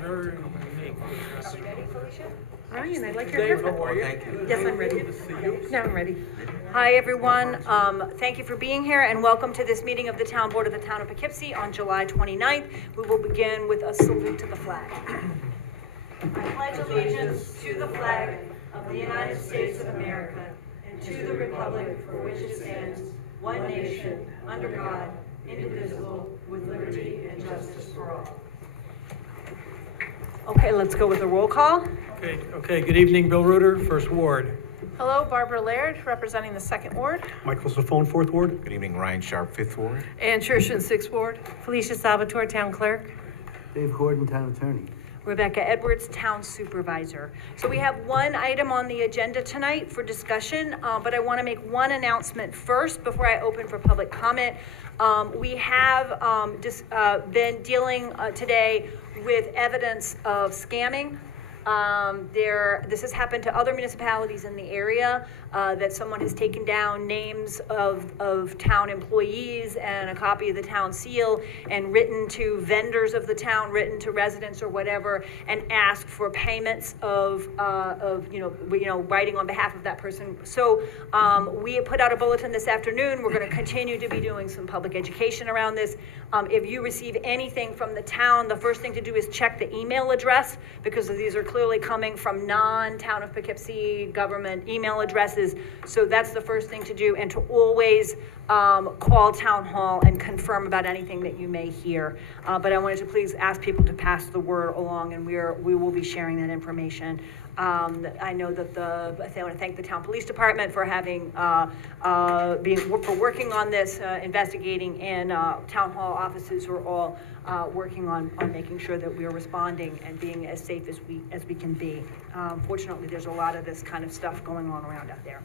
Very unique. Ryan, I like your Dave, haircut. how are you? Thank you. Yes, I'm ready. Good to see you. Now I'm ready. Hi, everyone. Thank you for being here and welcome to this meeting of the Town Board of the Town of Poughkeepsie on July 29th. We will begin with a salute to the flag. I pledge allegiance to the flag of the United States of America and to the republic for which it stands, one nation, under God, indivisible, with liberty and justice for all. Okay, let's go with a roll call. Okay, good evening, Bill Reuter, First Ward. Hello, Barbara Laird, representing the Second Ward. Michael Safone, Fourth Ward. Good evening, Ryan Sharp, Fifth Ward. Ann Shershin, Sixth Ward. Felicia Salvatore, Town Clerk. Dave Gordon, Town Attorney. Rebecca Edwards, Town Supervisor. So we have one item on the agenda tonight for discussion, but I want to make one announcement first before I open for public comment. We have been dealing today with evidence of scamming. This has happened to other municipalities in the area, that someone has taken down names of town employees and a copy of the town seal and written to vendors of the town, written to residents or whatever, and asked for payments of writing on behalf of that person. So we put out a bulletin this afternoon. We're going to continue to be doing some public education around this. If you receive anything from the town, the first thing to do is check the email address, because these are clearly coming from non-Town of Poughkeepsie government email addresses. So that's the first thing to do, and to always call Town Hall and confirm about anything that you may hear. But I wanted to please ask people to pass the word along, and we will be sharing that information. I know that I want to thank the town police department for having for working on this, investigating, and town hall offices who are all working on making sure that we are responding and being as safe as we can be. Fortunately, there's a lot of this kind of stuff going on around out there.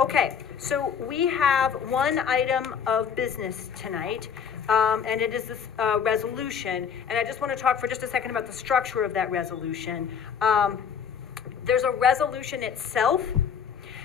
Okay, so we have one item of business tonight, and it is this resolution. And I just want to talk for just a second about the structure of that resolution. There's a resolution itself,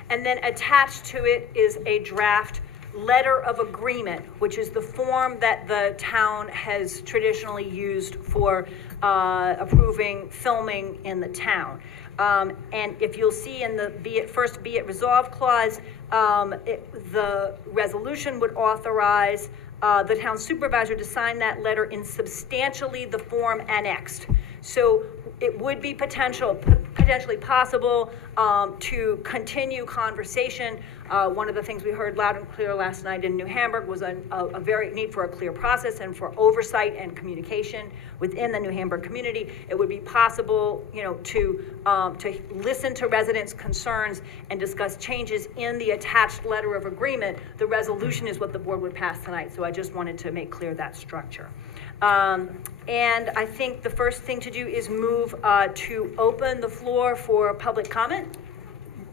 and then attached to it is a draft letter of agreement, which is the form that the town has traditionally used for approving filming in the town. And if you'll see in the be it resolved clause, the resolution would authorize the town supervisor to sign that letter in substantially the form annexed. So it would be potentially possible to continue conversation. One of the things we heard loud and clear last night in New Hamburg was a very need for a clear process and for oversight and communication within the New Hamburg community. It would be possible, to listen to residents' concerns and discuss changes in the attached letter of agreement. The resolution is what the board would pass tonight, so I just wanted to make clear that structure. And I think the first thing to do is move to open the floor for public comment.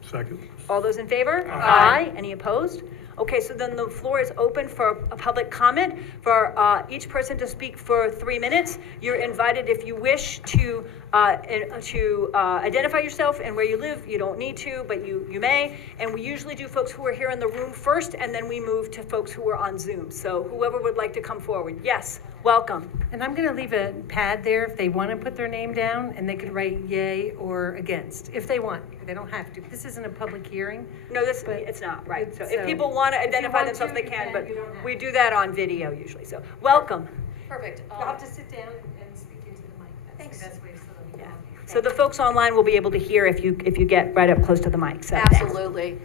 Second. All those in favor? Aye. Any opposed? Okay, so then the floor is open for a public comment for each person to speak for 3 minutes. You're invited, if you wish, to identify yourself and where you live. You don't need to, but you may. And we usually do folks who are here in the room first, and then we move to folks who are on Zoom. So whoever would like to come forward. Yes, welcome. And I'm going to leave a pad there if they want to put their name down, and they could write yay or against if they want. They don't have to. This isn't a public hearing. No, it's not, right. So if So, people want to identify want themselves, to, they you can, can, but you don't have we to. do that on video usually. So welcome. Perfect. You'll have to sit down and speak into the mic. That's Thanks. the best way so that we Yeah. can So the folks online will be able to hear if you get right up close to the mic. So thanks. Absolutely.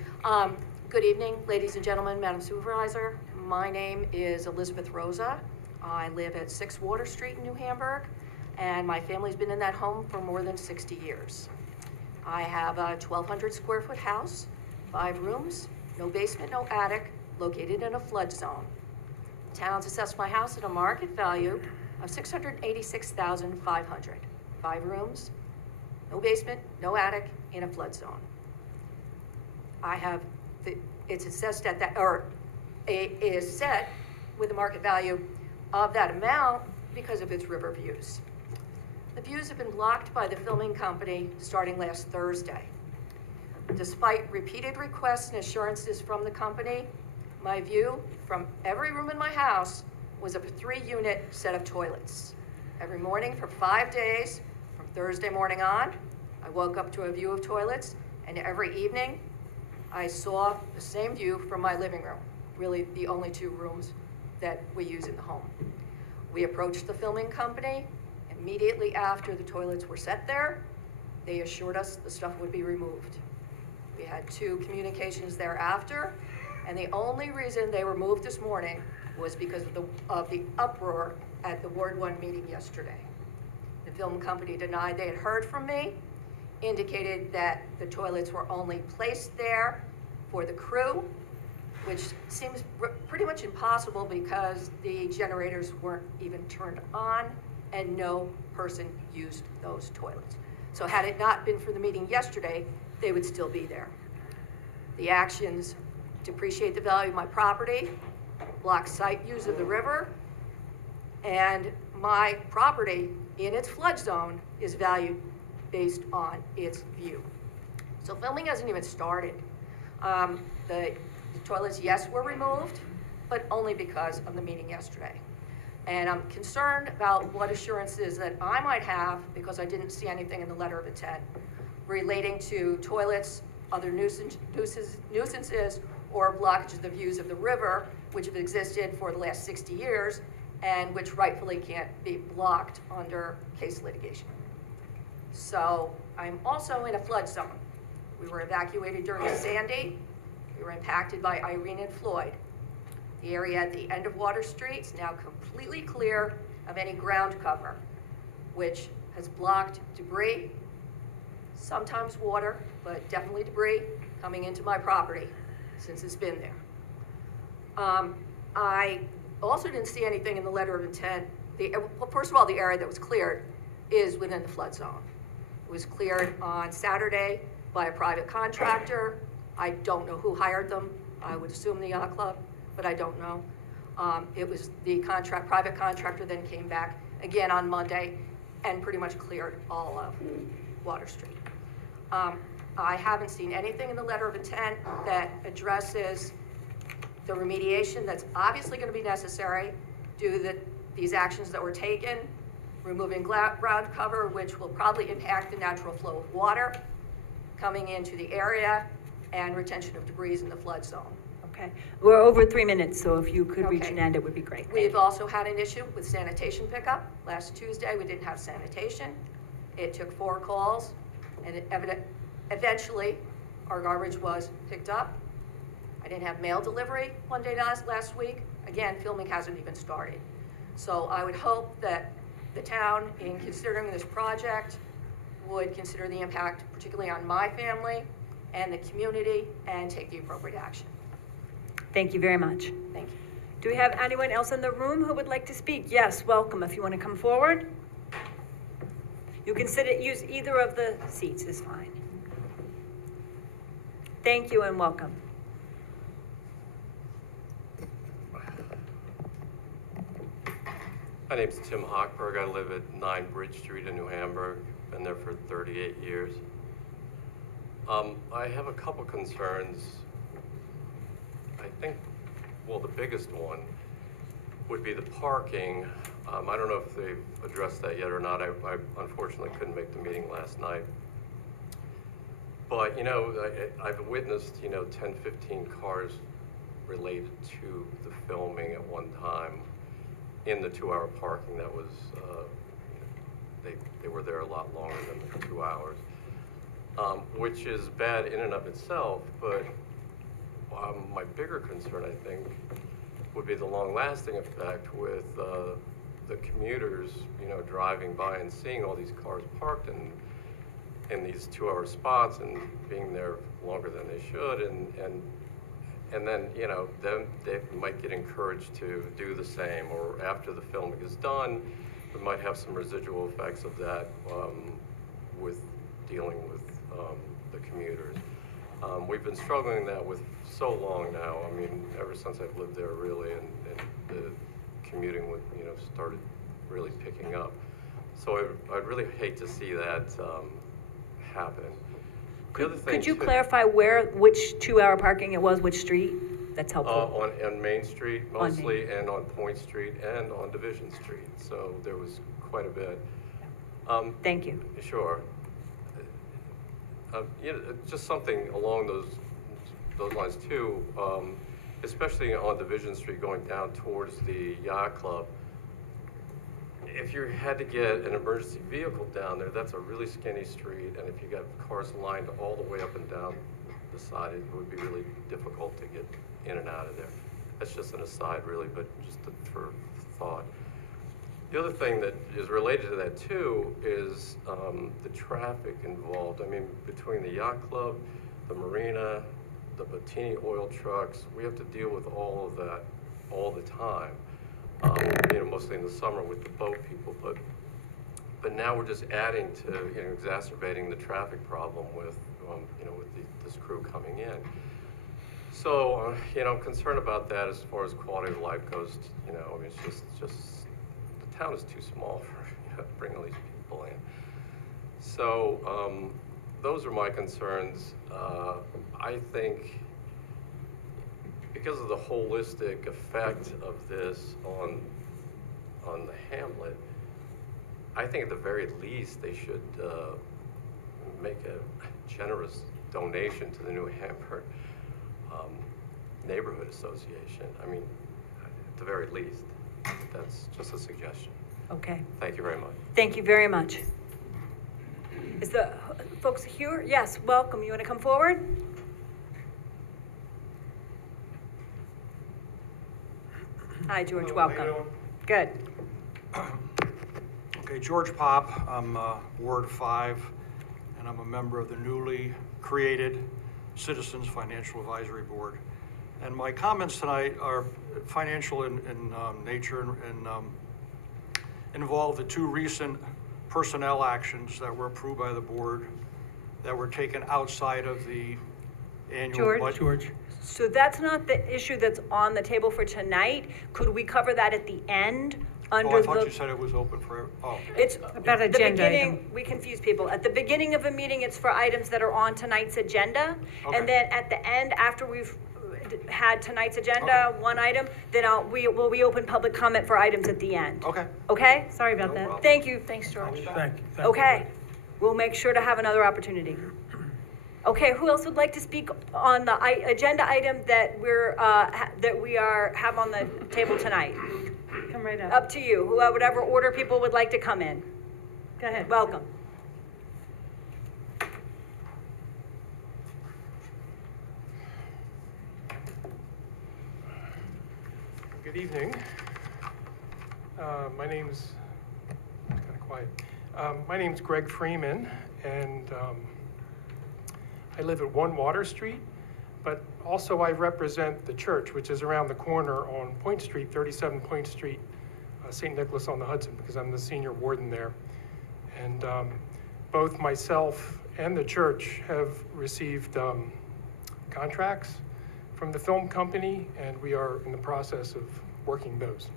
Good evening, ladies and gentlemen, Madam Supervisor. My name is Elizabeth Rosa. I live at 6 Water Street in New Hamburg, and my family's been in that home for more than 60 years. I have a 1,200 square foot house, 5 rooms, no basement, no attic, located in a flood zone. The town's assessed my house at a market value of $686,500. 5 rooms, no basement, no attic, in a flood zone. It's assessed at that, or it is set with a market value of that amount because of its river views. The views have been blocked by the filming company starting last Thursday. Despite repeated requests and assurances from the company, my view from every room in my house was a 3-unit set of toilets. Every morning for 5 days, From Thursday morning on, I woke up to a view of toilets, and every evening, I saw the same view from my living room, really the only two rooms that we use in the home. We approached the filming company immediately after the toilets were set there. They assured us the stuff would be removed. We had 2 communications thereafter, and the only reason they were moved this morning was because of the uproar at the Ward 1 meeting yesterday. The film company denied they had heard from me, indicated that the toilets were only placed there for the crew, which seems pretty much impossible because the generators weren't even turned on and no person used those toilets. So had it not been for the meeting yesterday, they would still be there. The actions depreciate the value of my property, block site use of the river, and my property in its flood zone is valued based on its view. So filming hasn't even started. The toilets, yes, were removed, but only because of the meeting yesterday. And I'm concerned about what assurances that I might have, because I didn't see anything in the letter of intent, relating to toilets, other nuisances, or blockages of the views of the river, which have existed for the last 60 years, and which rightfully can't be blocked under case litigation. So I'm also in a flood zone. We were evacuated during Sandy. We were impacted by Irene and Floyd. The area at the end of Water Street is now completely clear of any ground cover, which has blocked debris, sometimes water, but definitely debris coming into my property since it's been there. I also didn't see anything in the letter of intent. Well, first of all, the area that was cleared is within the flood zone. It was cleared on Saturday by a private contractor. I don't know who hired them. I would assume the yacht club, but I don't know. It was the private contractor then came back again on Monday and pretty much cleared all of Water Street. I haven't seen anything in the letter of intent that addresses the remediation that's obviously going to be necessary due to these actions that were taken, removing ground cover, which will probably impact the natural flow of water coming into the area, and retention of debris in the flood zone. Okay, we're over 3 minutes, so if you could reach Okay. an end, it would be great. We've also had an issue with sanitation pickup. Last Tuesday, we didn't have sanitation. It took 4 calls, and eventually, our garbage was picked up. I didn't have mail delivery one day last week. Again, filming hasn't even started. So I would hope that the town, in considering this project, would consider the impact, particularly on my family and the community, and take the appropriate action. Thank you very much. Thank you. Do we have anyone else in the room who would like to speak? Yes, welcome. If you want to come forward. You can use either of the seats is fine. Thank you and welcome. My name's Tim Hochberg. I live at 9 Bridge Street in New Hamburg. Been there for 38 years. I have a couple concerns. I think, well, the biggest one would be the parking. I don't know if they've addressed that yet or not. I unfortunately couldn't make the meeting last night. But, I've witnessed, 10, 15 cars related to the filming at one time in the 2-hour parking. That was, they were there a lot longer than the 2 hours, which is bad in and of itself. But my bigger concern, I think, would be the long-lasting effect with the commuters, driving by and seeing all these cars parked in these 2-hour spots and being there longer than they should, and then, then they might get encouraged to do the same, or after the filming is done, we might have some residual effects of that with dealing with the commuters. We've been struggling that with so long now. I mean, ever since I've lived there, really, and the commuting would, started really picking up. So I'd really hate to see that happen. The other thing Could you too- clarify which 2-hour parking it was, which street? That's helpful. On Main Street On mostly, and on Point Street, and on Division Street. So there was quite a bit. Thank you. Sure. Just something along those lines too, especially on Division Street going down towards the yacht club. If you had to get an emergency vehicle down there, that's a really skinny street, and if you got cars lined all the way up and down the side, it would be really difficult to get in and out of there. That's just an aside, really, but just for thought. The other thing that is related to that too is the traffic involved. I mean, between the yacht club, the marina, the Bottini oil trucks, we have to deal with all of that all the time. Mostly in the summer with the boat people, but now we're just adding to, exacerbating the traffic problem with, this crew coming in. So, I'm concerned about that as far as quality of life goes. It's just the town is too small for bringing all these people in. So, those are my concerns. I think because of the holistic effect of this on the hamlet, I think at the very least they should make a generous donation to the New Hamburg Neighborhood Association. I mean, at the very least, that's just a suggestion. Okay. Thank you very much. Thank you very much. Is the folks here? Yes, welcome. You want to come forward? Hi, George, Hello, how you welcome. doing? Good. Okay, George Pop, I'm Ward 5, and I'm a member of the newly created Citizens Financial Advisory Board. And my comments tonight are financial in nature and involve the two recent personnel actions that were approved by the board that were taken outside of the annual George? budget. George? So that's not the issue that's on the table for tonight. Could we cover that at the end under Oh, I thought you the? said it was open for, oh. It's About the agenda beginning, item. we confuse people. At the beginning of a meeting, it's for items that are on tonight's agenda. Okay. And then at the end, after we've had tonight's agenda, Okay. one item, then we will reopen public comment for items at the end. Okay. Okay? Sorry about No that. problem. Thank you. Thanks, George. Thank you. Okay, we'll make sure to have another opportunity. Okay, who else would like to speak on the agenda item that have on the table tonight? Come right up. Up to you, whatever order people would like to come in. Go ahead. Welcome. Good evening. My name's, it's kind of quiet. My name's Greg Freeman, and I live at 1 Water Street, but also I represent the church, which is around the corner on Point Street, 37 Point Street, St. Nicholas on the Hudson, because I'm the senior warden there. And both myself and the church have received contracts from the film company, and we are in the process of working those.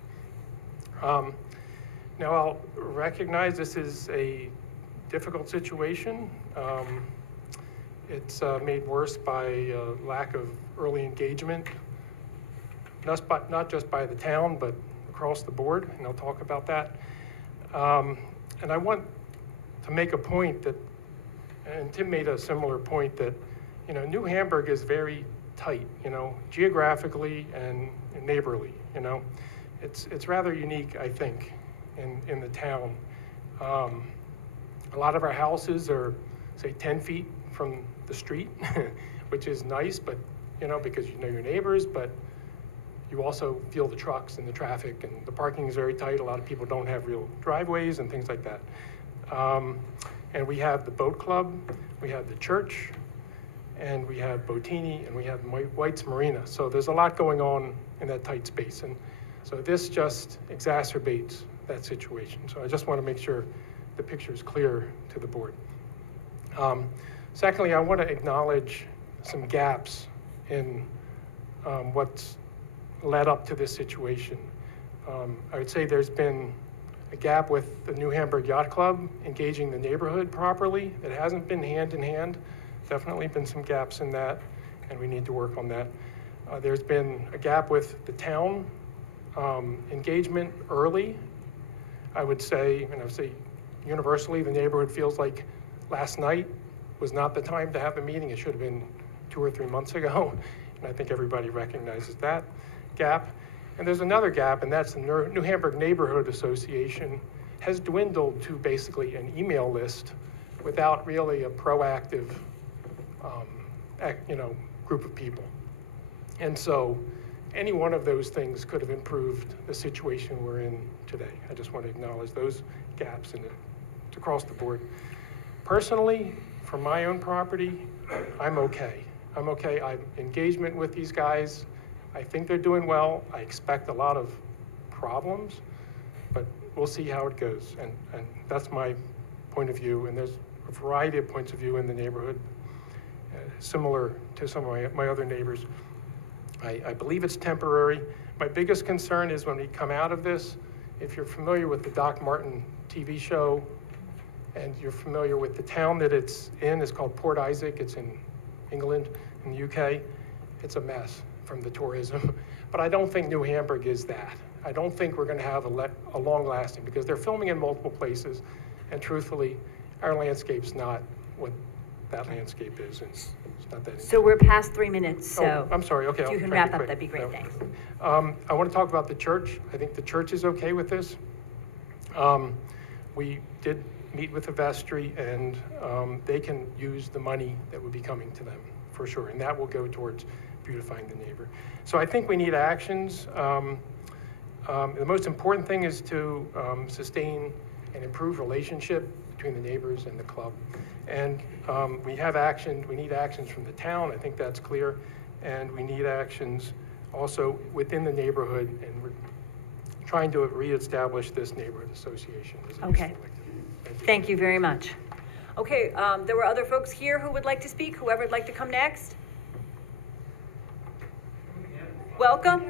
Now I'll recognize this is a difficult situation. It's made worse by lack of early engagement, not just by the town, but across the board, and I'll talk about that. And I want to make a point that, and Tim made a similar point, that, New Hamburg is very tight, geographically and neighborly, It's rather unique, I think, in the town. A lot of our houses are, say, 10 feet from the street, which is nice, but, because you know your neighbors, but you also feel the trucks and the traffic, and the parking is very tight. A lot of people don't have real driveways and things like that. And we have the boat club, we have the church, and we have Bottini, and we have White's Marina. So there's a lot going on in that tight space. And so this just exacerbates that situation. So I just want to make sure the picture is clear to the board. Secondly, I want to acknowledge some gaps in what's led up to this situation. I would say there's been a gap with the New Hamburg Yacht Club engaging the neighborhood properly. It hasn't been hand in hand. Definitely been some gaps in that, and we need to work on that. There's been a gap with the town engagement early. I would say, universally, the neighborhood feels like last night was not the time to have the meeting. It should have been 2 or 3 months ago. And I think everybody recognizes that gap. And there's another gap, and that's the New Hamburg Neighborhood Association has dwindled to basically an email list without really a proactive, group of people. And so any one of those things could have improved the situation we're in today. I just want to acknowledge those gaps in it. It's across the board. Personally, for my own property, I'm okay. I'm okay. I'm engagement with these guys. I think they're doing well. I expect a lot of problems, but we'll see how it goes. And that's my point of view. And there's a variety of points of view in the neighborhood, similar to some of my other neighbors. I believe it's temporary. My biggest concern is when we come out of this, if you're familiar with the Doc Martin TV show, and you're familiar with the town that it's in, it's called Port Isaac. It's in England, in the UK. It's a mess from the tourism. But I don't think New Hamburg is that. I don't think we're gonna have a long lasting, because they're filming in multiple places, and truthfully, our landscape's not what that landscape is. It's not that. So we're past 3 minutes, so. Oh, I'm sorry, okay. If you I'll can try to wrap be up, quick. that'd be great, No. thanks. I want to talk about the church. I think the church is okay with this. We did meet with the vestry, and they can use the money that would be coming to them, for sure, and that will go towards beautifying the neighbor. So I think we need actions. The most important thing is to sustain and improve relationship between the neighbors and the club. And we need actions from the town, I think that's clear, and we need actions also within the neighborhood, and we're trying to reestablish this neighborhood association as a Okay. useful activity. Thank you very much. Okay, there were other folks here who would like to speak. Whoever would like to come next? Welcome.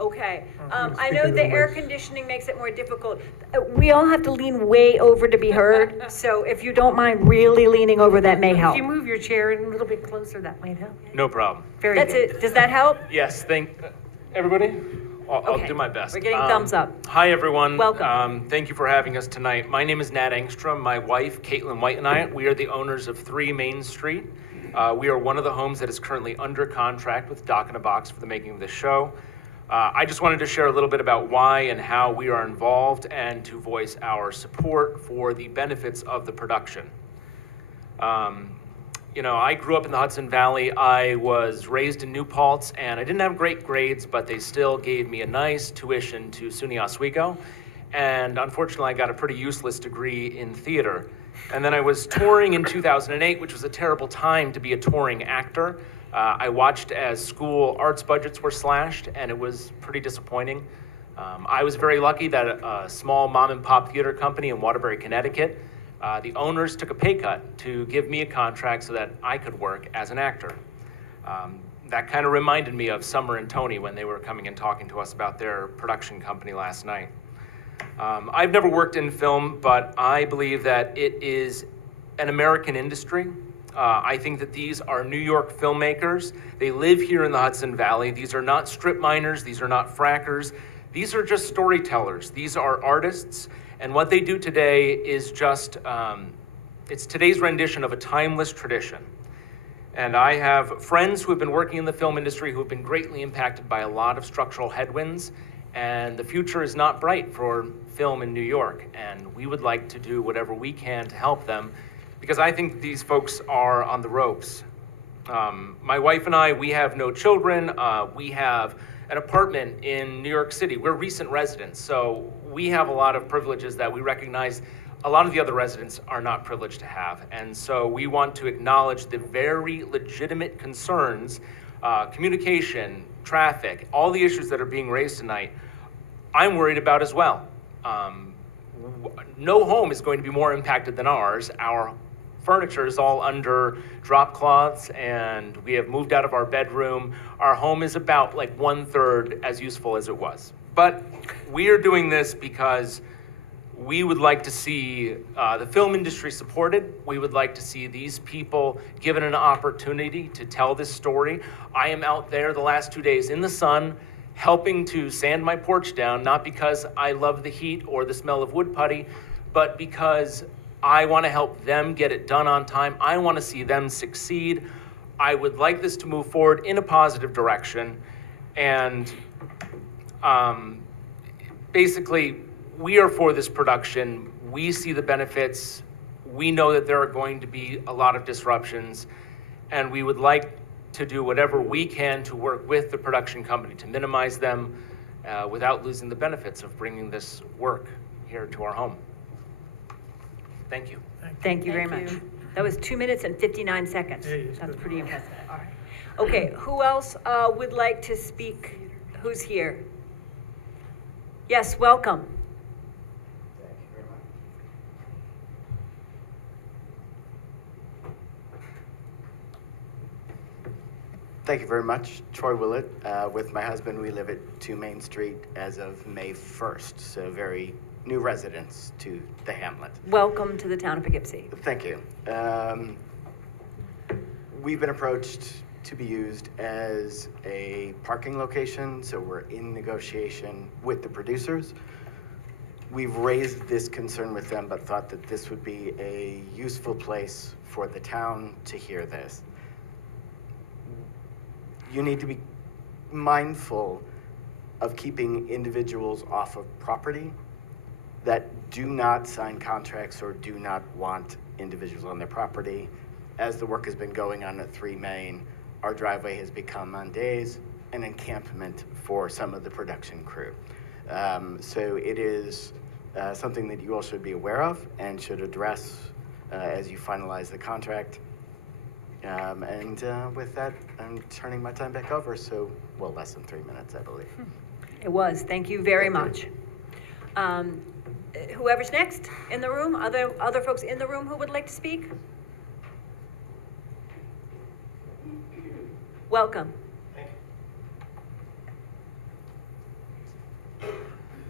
Okay, I know the air conditioning makes it more difficult. We all have to lean way over to be heard, so if you don't mind really leaning over, that may If help. you move your chair in a little bit closer, that might help. No problem. Very That's good. it. Does that help? Yes, everybody? I'll Okay. do my best. We're getting thumbs up. Hi, everyone. Welcome. Thank you for having us tonight. My name is Nat Engstrom. My wife, Caitlin White, and I, we are the owners of 3 Main Street. We are one of the homes that is currently under contract with Dock in a Box for the making of this show. I just wanted to share a little bit about why and how we are involved, and to voice our support for the benefits of the production. I grew up in the Hudson Valley. I was raised in New Paltz, and I didn't have great grades, but they still gave me a nice tuition to SUNY Oswego. And unfortunately, I got a pretty useless degree in theater. And then I was touring in 2008, which was a terrible time to be a touring actor. I watched as school arts budgets were slashed, and it was pretty disappointing. I was very lucky that a small mom and pop theater company in Waterbury, Connecticut, the owners took a pay cut to give me a contract so that I could work as an actor. That kind of reminded me of Summer and Tony when they were coming and talking to us about their production company last night. I've never worked in film, but I believe that it is an American industry. I think that these are New York filmmakers. They live here in the Hudson Valley. These are not strip miners. These are not frackers. These are just storytellers. These are artists. And what they do today is just, it's today's rendition of a timeless tradition. And I have friends who have been working in the film industry who have been greatly impacted by a lot of structural headwinds. And the future is not bright for film in New York. And we would like to do whatever we can to help them, because I think these folks are on the ropes. My wife and I, we have no children. We have an apartment in New York City. We're recent residents, so we have a lot of privileges that we recognize a lot of the other residents are not privileged to have. And so we want to acknowledge the very legitimate concerns, communication, traffic, all the issues that are being raised tonight, I'm worried about as well. No home is going to be more impacted than ours. Our furniture is all under drop cloths, and we have moved out of our bedroom. Our home is about like 1/3 as useful as it was. But we are doing this because we would like to see the film industry supported. We would like to see these people given an opportunity to tell this story. I am out there the last 2 days in the sun helping to sand my porch down, not because I love the heat or the smell of wood putty, but because I want to help them get it done on time. I want to see them succeed. I would like this to move forward in a positive direction. And basically, we are for this production. We see the benefits. We know that there are going to be a lot of disruptions, and we would like to do whatever we can to work with the production company to minimize them without losing the benefits of bringing this work here to our home. Thank you. Thank you very Thank much. you. That was 2 minutes and 59 seconds. Hey, it's That's good. pretty impressive. Okay, who else would like to speak? Who's here? Yes, welcome. Thank you very much. Troy Willett. With my husband, we live at 2 Main Street as of May 1st, so very new residents to the hamlet. Welcome to the town of Poughkeepsie. Thank you. We've been approached to be used as a parking location, so we're in negotiation with the producers. We've raised this concern with them, but thought that this would be a useful place for the town to hear this. You need to be mindful of keeping individuals off of property that do not sign contracts or do not want individuals on their property. As the work has been going on at 3 Main, our driveway has become on days an encampment for some of the production crew. So it is something that you all should be aware of and should address as you finalize the contract. With that, I'm turning my time back over, so, well, less than 3 minutes, I believe. It was. Thank you very Thank much. Whoever's next in the room, other folks in the room who would like to speak? Welcome.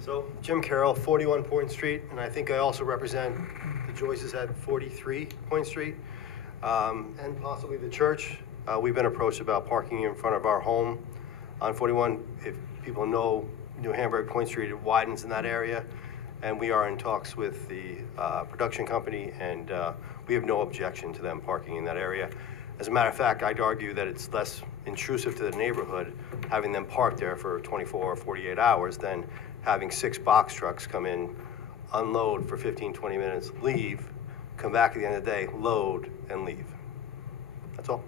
So, Jim Carroll, 41 Point Street, and I think I also represent the Joyces at 43 Point Street, and possibly the church. We've been approached about parking in front of our home on 41. If people know New Hamburg, Point Street, it widens in that area, and we are in talks with the production company, and we have no objection to them parking in that area. As a matter of fact, I'd argue that it's less intrusive to the neighborhood having them park there for 24 or 48 hours than having 6 box trucks come in, unload for 15, 20 minutes, leave, come back at the end of the day, load, and leave. That's all.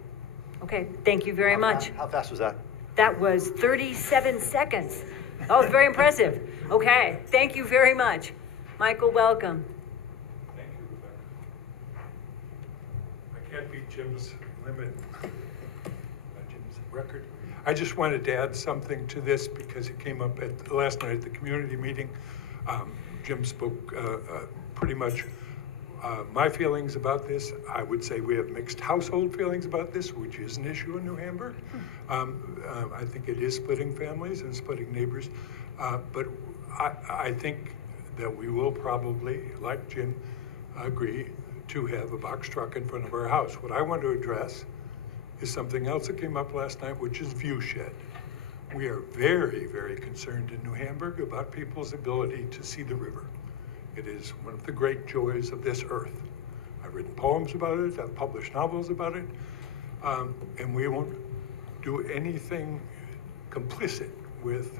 Okay, thank you very much. How fast was that? That was 37 seconds. That was very impressive. Okay, thank you very much. Michael, welcome. Thank you, Rebecca. I can't beat Jim's limit, Jim's record. I just wanted to add something to this because it came up last night at the community meeting. Jim spoke pretty much my feelings about this. I would say we have mixed household feelings about this, which is an issue in New Hamburg. I think it is splitting families and splitting neighbors. But I think that we will probably, like Jim, agree to have a box truck in front of our house. What I want to address is something else that came up last night, which is view shed. We are very, very concerned in New Hamburg about people's ability to see the river. It is one of the great joys of this earth. I've written poems about it, I've published novels about it, and we won't do anything complicit with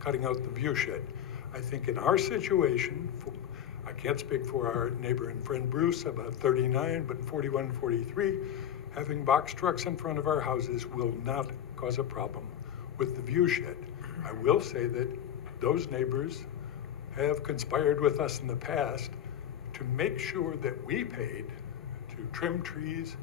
cutting out the view shed. I think in our situation, I can't speak for our neighbor and friend Bruce about 39, but 41 and 43, having box trucks in front of our houses will not cause a problem with the view shed. I will say that those neighbors have conspired with us in the past to make sure that we paid to trim trees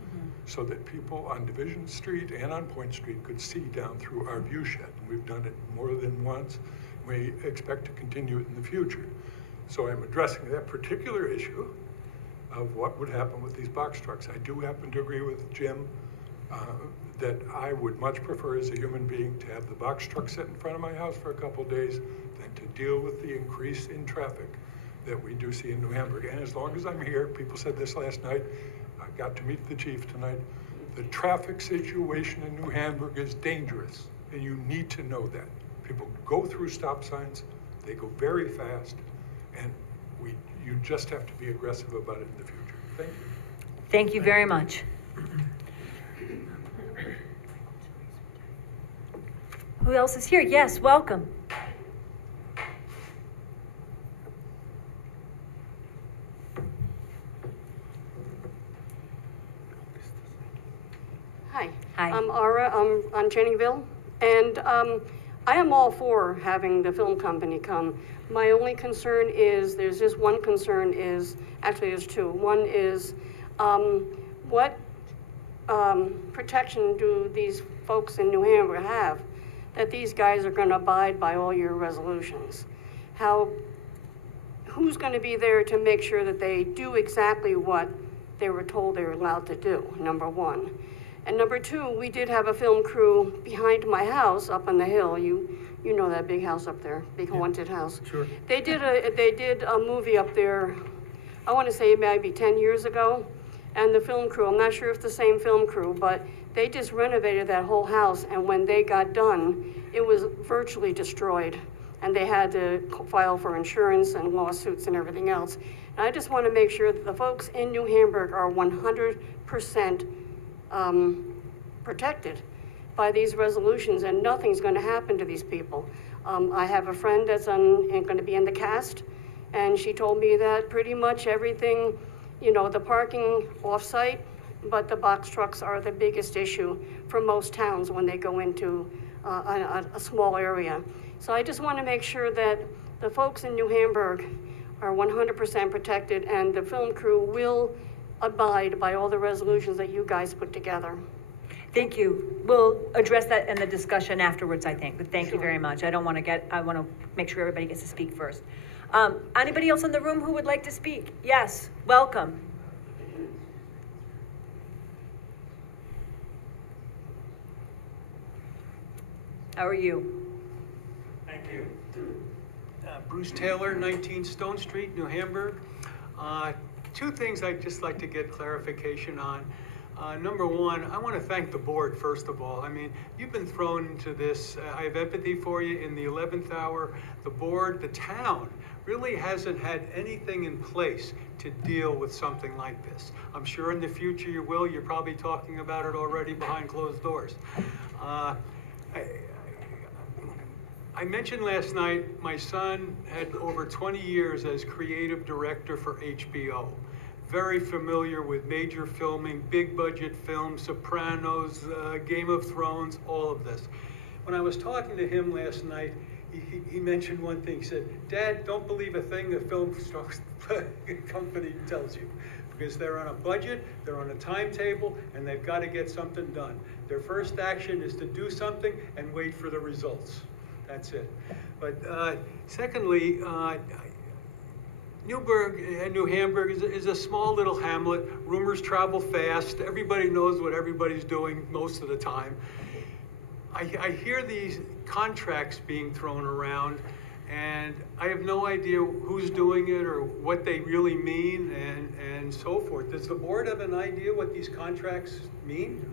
so that people on Division Street and on Point Street could see down through our view shed. And we've done it more than once. We expect to continue it in the future. So I'm addressing that particular issue of what would happen with these box trucks. I do happen to agree with Jim that I would much prefer as a human being to have the box truck sit in front of my house for a couple of days than to deal with the increase in traffic that we do see in New Hamburg. And as long as I'm here, people said this last night, I got to meet the chief tonight, the traffic situation in New Hamburg is dangerous, and you need to know that. People go through stop signs, they go very fast, and you just have to be aggressive about it in the future. Thank you. Thank you very much. Who else is here? Yes, welcome. Hi. Hi. I'm Ara, I'm on Jenningville, and I am all for having the film company come. My only concern is, there's just one concern is, actually there's two. One is, what protection do these folks in New Hampshire have that these guys are gonna abide by all your resolutions? Who's gonna be there to make sure that they do exactly what they were told they were allowed to do, number one. And number two, we did have a film crew behind my house up on the hill. You know that big house up there, big haunted house. Sure. They did a movie up there, I wanna say maybe 10 years ago. And the film crew, I'm not sure if it's the same film crew, but they just renovated that whole house, and when they got done, it was virtually destroyed. And they had to file for insurance and lawsuits and everything else. And I just wanna make sure that the folks in New Hamburg are 100% protected by these resolutions, and nothing's gonna happen to these people. I have a friend that's gonna be in the cast, and she told me that pretty much everything, the parking off-site, but the box trucks are the biggest issue for most towns when they go into a small area. So I just wanna make sure that the folks in New Hamburg are 100% protected, and the film crew will abide by all the resolutions that you guys put together. Thank you. We'll address that in the discussion afterwards, I think, but thank you Sure. very much. I want to make sure everybody gets to speak first. Anybody else in the room who would like to speak? Yes, welcome. How are you? Thank you. Bruce Taylor, 19 Stone Street, New Hamburg. Two things I'd just like to get clarification on. Number one, I want to thank the board, first of all. I mean, you've been thrown into this. I have empathy for you. In the 11th hour, the board, the town, really hasn't had anything in place to deal with something like this. I'm sure in the future you will. You're probably talking about it already behind closed doors. I mentioned last night, my son had over 20 years as creative director for HBO. Very familiar with major filming, big budget films, Sopranos, Game of Thrones, all of this. When I was talking to him last night, he mentioned one thing. He said, "Dad, don't believe a thing the film company tells you, because they're on a budget, they're on a timetable, and they've got to get something done. Their first action is to do something and wait for the results." That's it. But secondly, New Hamburg is a small little hamlet. Rumors travel fast. Everybody knows what everybody's doing most of the time. I hear these contracts being thrown around, and I have no idea who's doing it or what they really mean and so forth. Does the board have an idea what these contracts mean?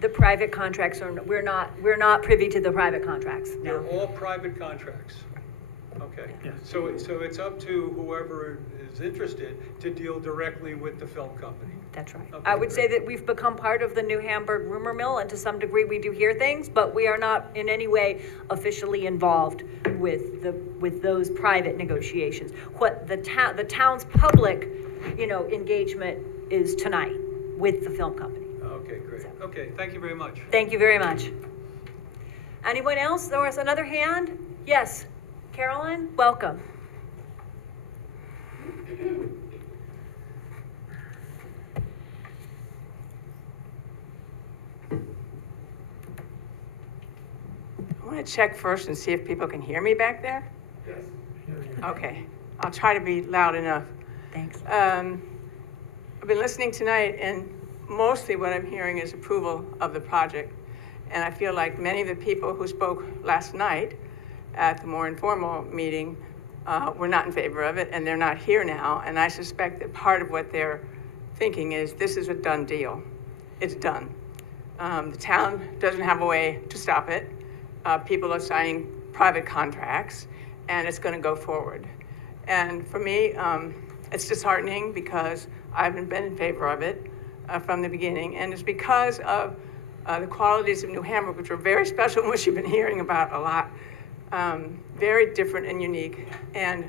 The private contracts we're not privy to the private contracts, no. They're all private contracts. Okay. Yes. So it's up to whoever is interested to deal directly with the film company. That's right. Okay, I would say great. that we've become part of the New Hamburg rumor mill, and to some degree we do hear things, but we are not in any way officially involved with those private negotiations. What the town's public, engagement is tonight with the film company. Okay, great. Okay, thank you very much. Thank you very much. Anyone else? There was another hand? Yes. Carolyn, welcome. I want to check first and see if people can hear me back there. Yes. Okay, I'll try to be loud enough. Thanks. I've been listening tonight, and mostly what I'm hearing is approval of the project. And I feel like many of the people who spoke last night at the more informal meeting were not in favor of it, and they're not here now. And I suspect that part of what they're thinking is this is a done deal. It's done. The town doesn't have a way to stop it. People are signing private contracts, and it's going to go forward. And for me, it's disheartening because I haven't been in favor of it from the beginning, and it's because of the qualities of New Hamburg, which are very special, and which you've been hearing about a lot, very different and unique. And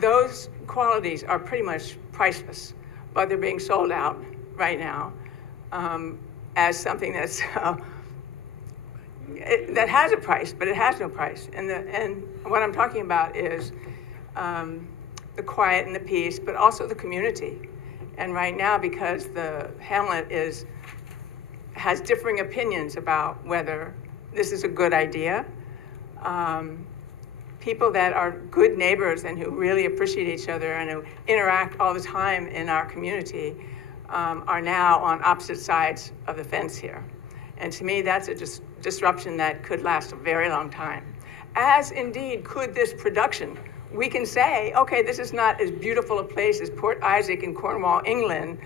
those qualities are pretty much priceless, but they're being sold out right now as something that's that has a price, but it has no price. And what I'm talking about is the quiet and the peace, but also the community. And right now, because the hamlet has differing opinions about whether this is a good idea, people that are good neighbors and who really appreciate each other and who interact all the time in our community are now on opposite sides of the fence here. And to me, that's a disruption that could last a very long time. As indeed could this production. We can say, okay, this is not as beautiful a place as Port Isaac in Cornwall, England,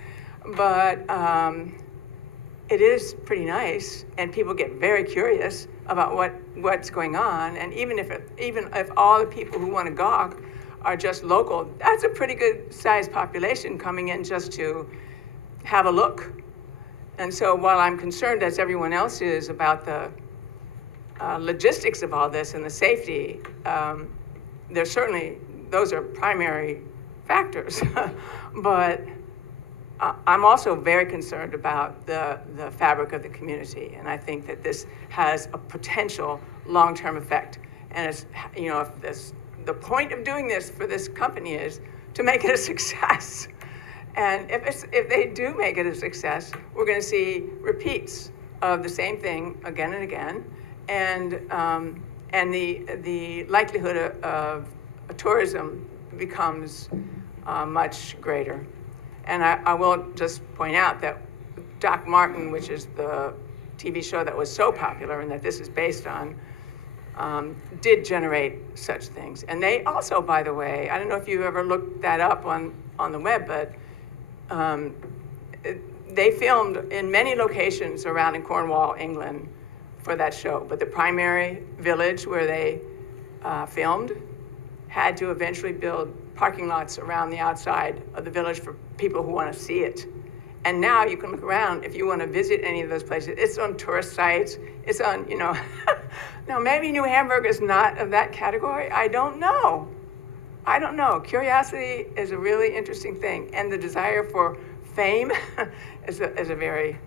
but it is pretty nice, and people get very curious about what's going on. And even if all the people who want to gawk are just local, that's a pretty good sized population coming in just to have a look. And so while I'm concerned, as everyone else is, about the logistics of all this and the safety, those are primary factors. But I'm also very concerned about the fabric of the community, and I think that this has a potential long-term effect. And it's, if the point of doing this for this company is to make it a success, and if they do make it a success, we're going to see repeats of the same thing again and again, and the likelihood of tourism becomes much greater. And I will just point out that Doc Martin, which is the TV show that was so popular and that this is based on, did generate such things. And they also, by the way, I don't know if you ever looked that up on the web, but they filmed in many locations around in Cornwall, England, for that show. But the primary village where they filmed had to eventually build parking lots around the outside of the village for people who want to see it. And now you can look around if you want to visit any of those places. It's on tourist sites. It's on, Now maybe New Hamburg is not of that category. I don't know. Curiosity is a really interesting thing. And the desire for fame is a very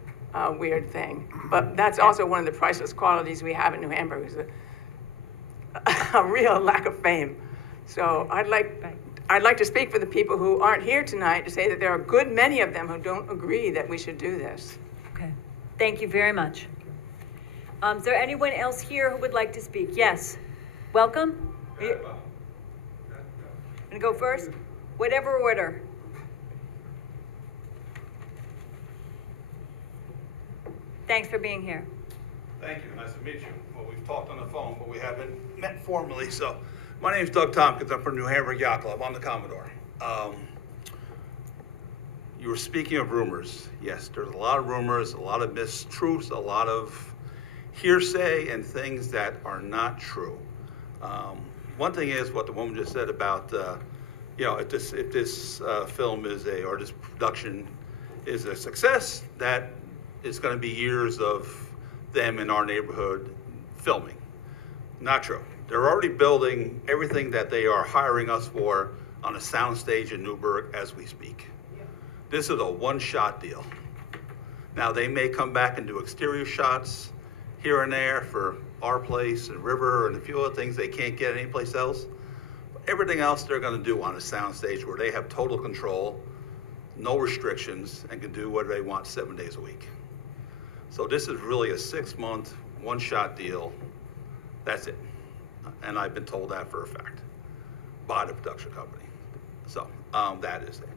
weird thing. But that's also one of the priceless qualities we have in New Hamburg, is a real lack of fame. So I'd like to speak for the people who aren't here tonight to say that there are a good many of them who don't agree that we should do this. Okay, thank you very much. Is there anyone else here who would like to speak? Yes, welcome. Gonna go first? Whatever order. Thanks for being here. Thank you, nice to meet you. Well, we've talked on the phone, but we haven't met formally, so. My name's Doug Tompkins, I'm from New Hamburg Yacht Club, I'm the Commodore. You were speaking of rumors. Yes, there's a lot of rumors, a lot of mistruths, a lot of hearsay and things that are not true. One thing is what the woman just said about, if this film is or this production is a success, that it's gonna be years of them in our neighborhood filming. Not true. They're already building everything that they are hiring us for on a soundstage in Newburgh as we speak. This is a one-shot deal. Now, they may come back and do exterior shots here and there for our place and River and a few other things they can't get anyplace else. Everything else they're gonna do on a soundstage where they have total control, no restrictions, and can do whatever they want 7 days a week. So this is really a 6-month, one-shot deal. That's it. And I've been told that for a fact by the production company. So that is it.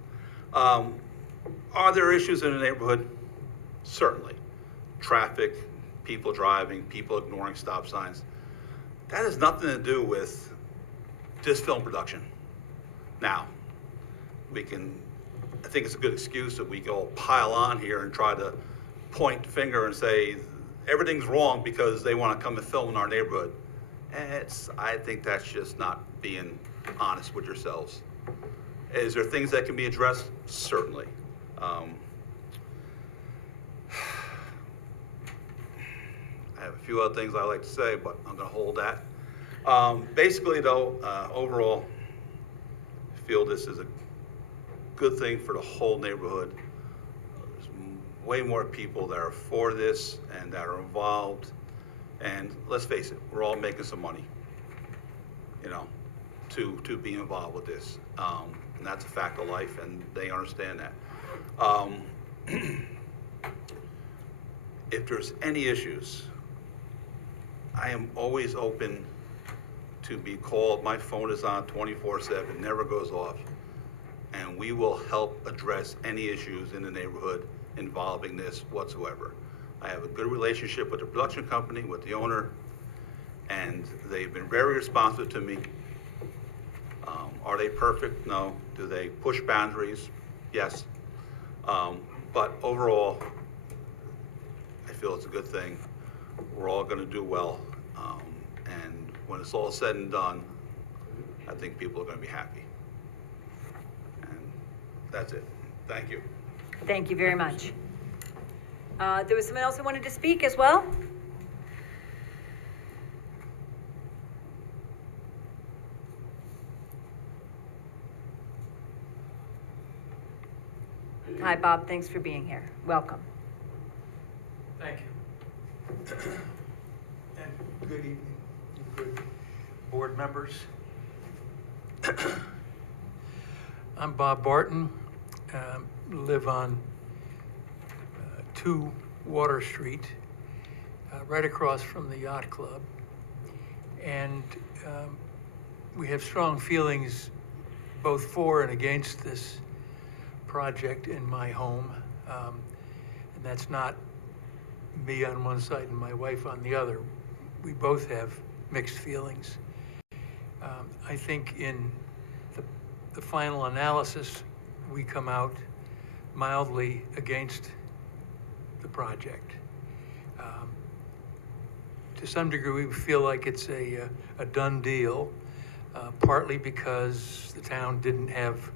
Are there issues in the neighborhood? Certainly. Traffic, people driving, people ignoring stop signs. That has nothing to do with this film production. Now, I think it's a good excuse that we go pile on here and try to point finger and say everything's wrong because they want to come and film in our neighborhood. I think that's just not being honest with yourselves. Is there things that can be addressed? Certainly. I have a few other things I'd like to say, but I'm gonna hold that. Basically though, overall, I feel this is a good thing for the whole neighborhood. There's way more people that are for this and that are involved. And let's face it, we're all making some money, you know, to be involved with this. And that's a fact of life, and they understand that. If there's any issues, I am always open to be called. My phone is on 24/7, never goes off. And we will help address any issues in the neighborhood involving this whatsoever. I have a good relationship with the production company, with the owner, and they've been very responsive to me. Are they perfect? No. Do they push boundaries? Yes. But overall, I feel it's a good thing. We're all gonna do well. And when it's all said and done, I think people are gonna be happy. And that's it. Thank you. Thank you very much. There was someone else who wanted to speak as well? Hi, Bob. Thanks for being here. Welcome. Thank you. And good evening, good board members. I'm Bob Barton, live on 2 Water Street, right across from the Yacht Club. And we have strong feelings both for and against this project in my home. And that's not me on one side and my wife on the other. We both have mixed feelings. I think in the final analysis, we come out mildly against the project. To some degree, we feel like it's a done deal, partly because the town didn't have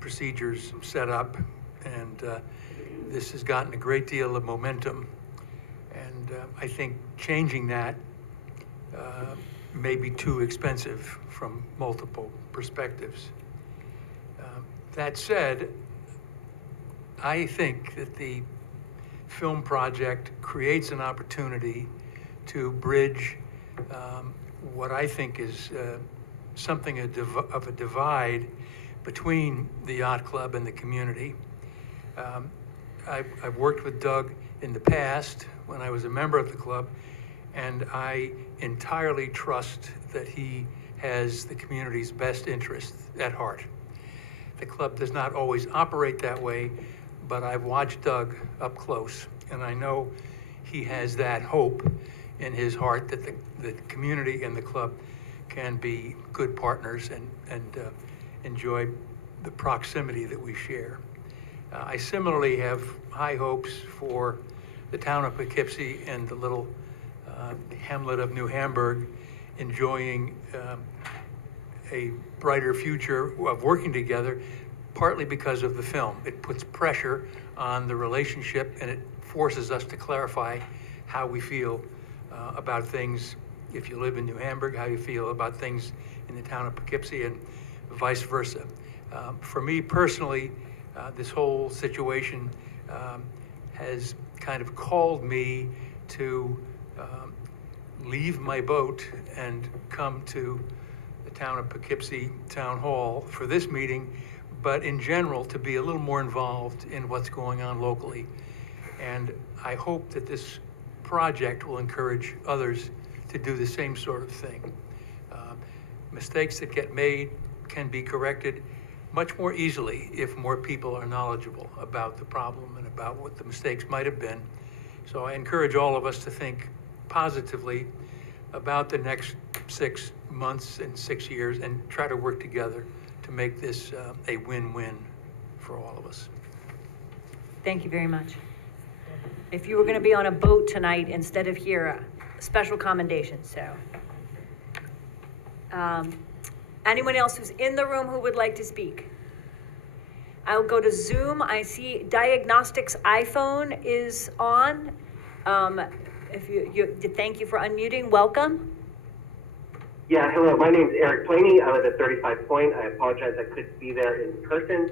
procedures set up, and this has gotten a great deal of momentum. And I think changing that may be too expensive from multiple perspectives. That said, I think that the film project creates an opportunity to bridge what I think is something of a divide between the Yacht Club and the community. I've worked with Doug in the past when I was a member of the club, and I entirely trust that he has the community's best interests at heart. The club does not always operate that way, but I've watched Doug up close, and I know he has that hope in his heart that the community and the club can be good partners and enjoy the proximity that we share. I similarly have high hopes for the town of Poughkeepsie and the little hamlet of New Hamburg enjoying a brighter future of working together, partly because of the film. It puts pressure on the relationship, and it forces us to clarify how we feel about things. If you live in New Hamburg, how you feel about things in the town of Poughkeepsie, and vice versa. For me personally, this whole situation has kind of called me to leave my boat and come to the town of Poughkeepsie Town Hall for this meeting, but in general to be a little more involved in what's going on locally. And I hope that this project will encourage others to do the same sort of thing. Mistakes that get made can be corrected much more easily if more people are knowledgeable about the problem and about what the mistakes might have been. So I encourage all of us to think positively about the next 6 months and 6 years and try to work together to make this a win-win for all of us. Thank you very much. If you were going to be on a boat tonight instead of here, special commendations, so. Anyone else who's in the room who would like to speak? I'll go to Zoom. I see Diagnostics iPhone is on. If thank you for unmuting. Welcome. Yeah, hello. My name is Eric Planey. I live at 35 Point. I apologize I couldn't be there in person.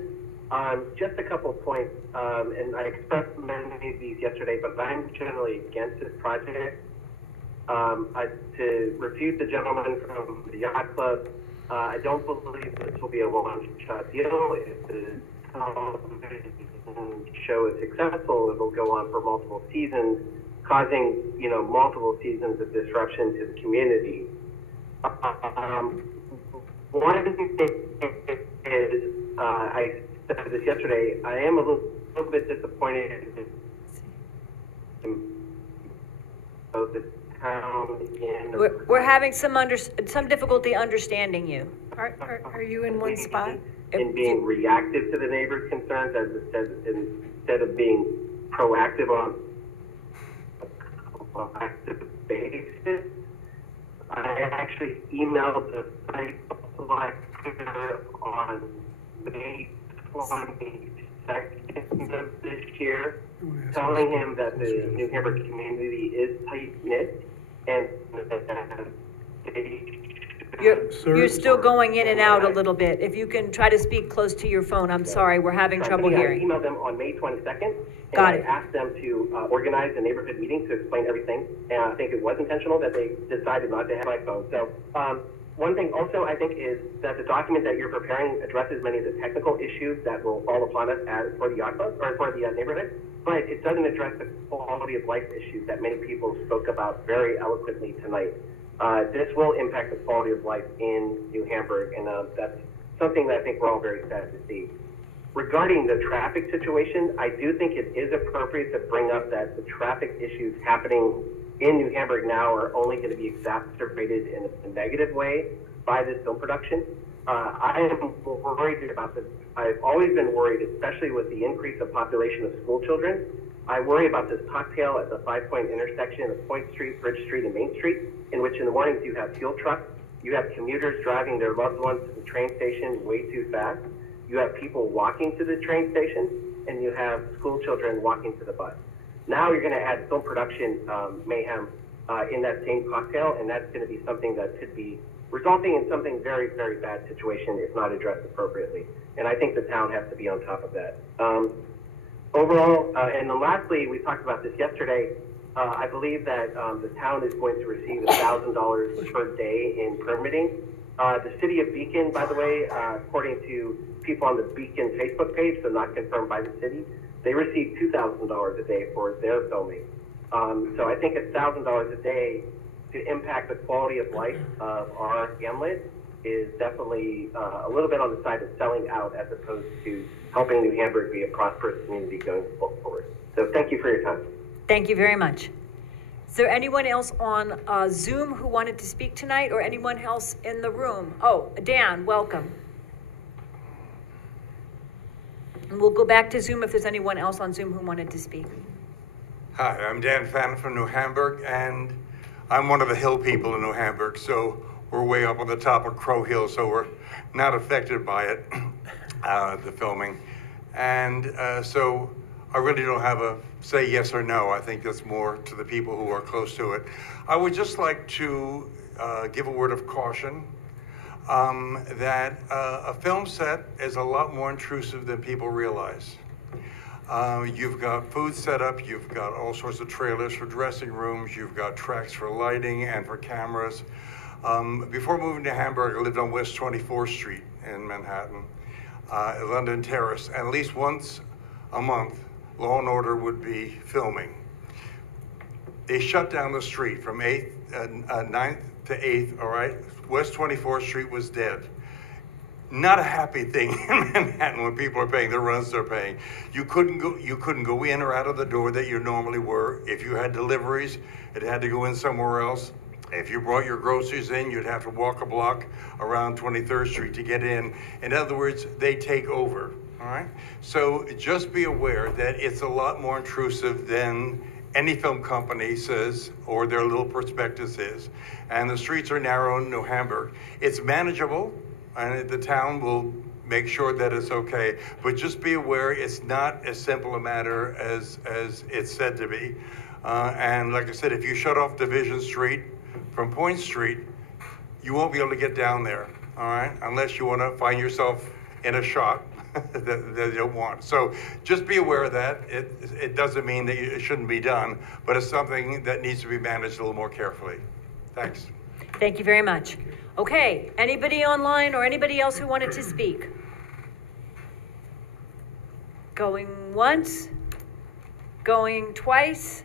Just a couple points, and I expressed many of these yesterday, but I'm generally against this project. To refute the gentleman from the yacht club, I don't believe this will be a one-shot deal. If the television show is successful, it will go on for multiple seasons, causing multiple seasons of disruption to the community. One thing is, I said this yesterday, I am a little bit disappointed in the town in... We're having some difficulty understanding you. Are you in one spot? In being reactive to the neighbors' concerns instead of being proactive on a proactive basis. I actually emailed the site selector on May 22nd of this year, telling him that the New Hamburg community is tight-knit and that You're still going in and out a little bit. If you can try to speak close to your phone. I'm sorry, we're having trouble hearing. I emailed them on May 22nd. Got it. I asked them to organize a neighborhood meeting to explain everything. And I think it was intentional that they decided not to have my phone. So one thing also I think is that the document that you're preparing addresses many of the technical issues that will fall upon us for the yacht club or for the neighborhood, but it doesn't address the quality of life issues that many people spoke about very eloquently tonight. This will impact the quality of life in New Hamburg, and that's something that I think we're all very sad to see. Regarding the traffic situation, I do think it is appropriate to bring up that the traffic issues happening in New Hamburg now are only going to be exacerbated in a negative way by this film production. I am worried about this. I've always been worried, especially with the increase of population of school children. I worry about this cocktail at the 5 Point intersection of Point Street, Bridge Street, and Main Street, in which in the mornings you have fuel trucks, you have commuters driving their loved ones to the train station way too fast, you have people walking to the train station, and you have school children walking to the bus. Now you're going to add film production mayhem in that same cocktail, and that's going to be something that could be resulting in something very, very bad situation if not addressed appropriately. And I think the town has to be on top of that. Overall, and then lastly, we talked about this yesterday, I believe that the town is going to receive $1,000 per day in permitting. The city of Beacon, by the way, according to people on the Beacon Facebook page, so not confirmed by the city, they receive $2,000 a day for their filming. So I think $1,000 a day to impact the quality of life of our hamlet is definitely a little bit on the side of selling out as opposed to helping New Hamburg be a prosperous community going forward. So thank you for your time. Thank you very much. Is there anyone else on Zoom who wanted to speak tonight, or anyone else in the room? Oh, Dan, welcome. And we'll go back to Zoom if there's anyone else on Zoom who wanted to speak. Hi, I'm Dan Fannin from New Hamburg, and I'm one of the hill people in New Hamburg, so we're way up on the top of Crow Hill, so we're not affected by it, the filming. And so I really don't have a say yes or no. I think that's more to the people who are close to it. I would just like to give a word of caution that a film set is a lot more intrusive than people realize. You've got food set up, you've got all sorts of trailers for dressing rooms, you've got tracks for lighting and for cameras. Before moving to Hamburg, I lived on West 24th Street in Manhattan, London Terrace, and at least once a month, Law and Order would be filming. They shut down the street from 9th to 8th, all right? West 24th Street was dead. Not a happy thing in Manhattan when people are paying the rents they're paying. You couldn't go in or out of the door that you normally were. If you had deliveries, it had to go in somewhere else. If you brought your groceries in, you'd have to walk a block around 23rd Street to get in. In other words, they take over, all right? So just be aware that it's a lot more intrusive than any film company says, or their little prospectus is, and the streets are narrow in New Hamburg, it's manageable, and the town will make sure that it's okay. But just be aware, it's not as simple a matter as it's said to be. And like I said, if you shut off Division Street from Point Street, you won't be able to get down there, all right? Unless you want to find yourself in a shot that you don't want. So just be aware of that. It doesn't mean that it shouldn't be done, but it's something that needs to be managed a little more carefully. Thanks. Thank you very much. Okay, anybody online or anybody else who wanted to speak? Going once? Going twice?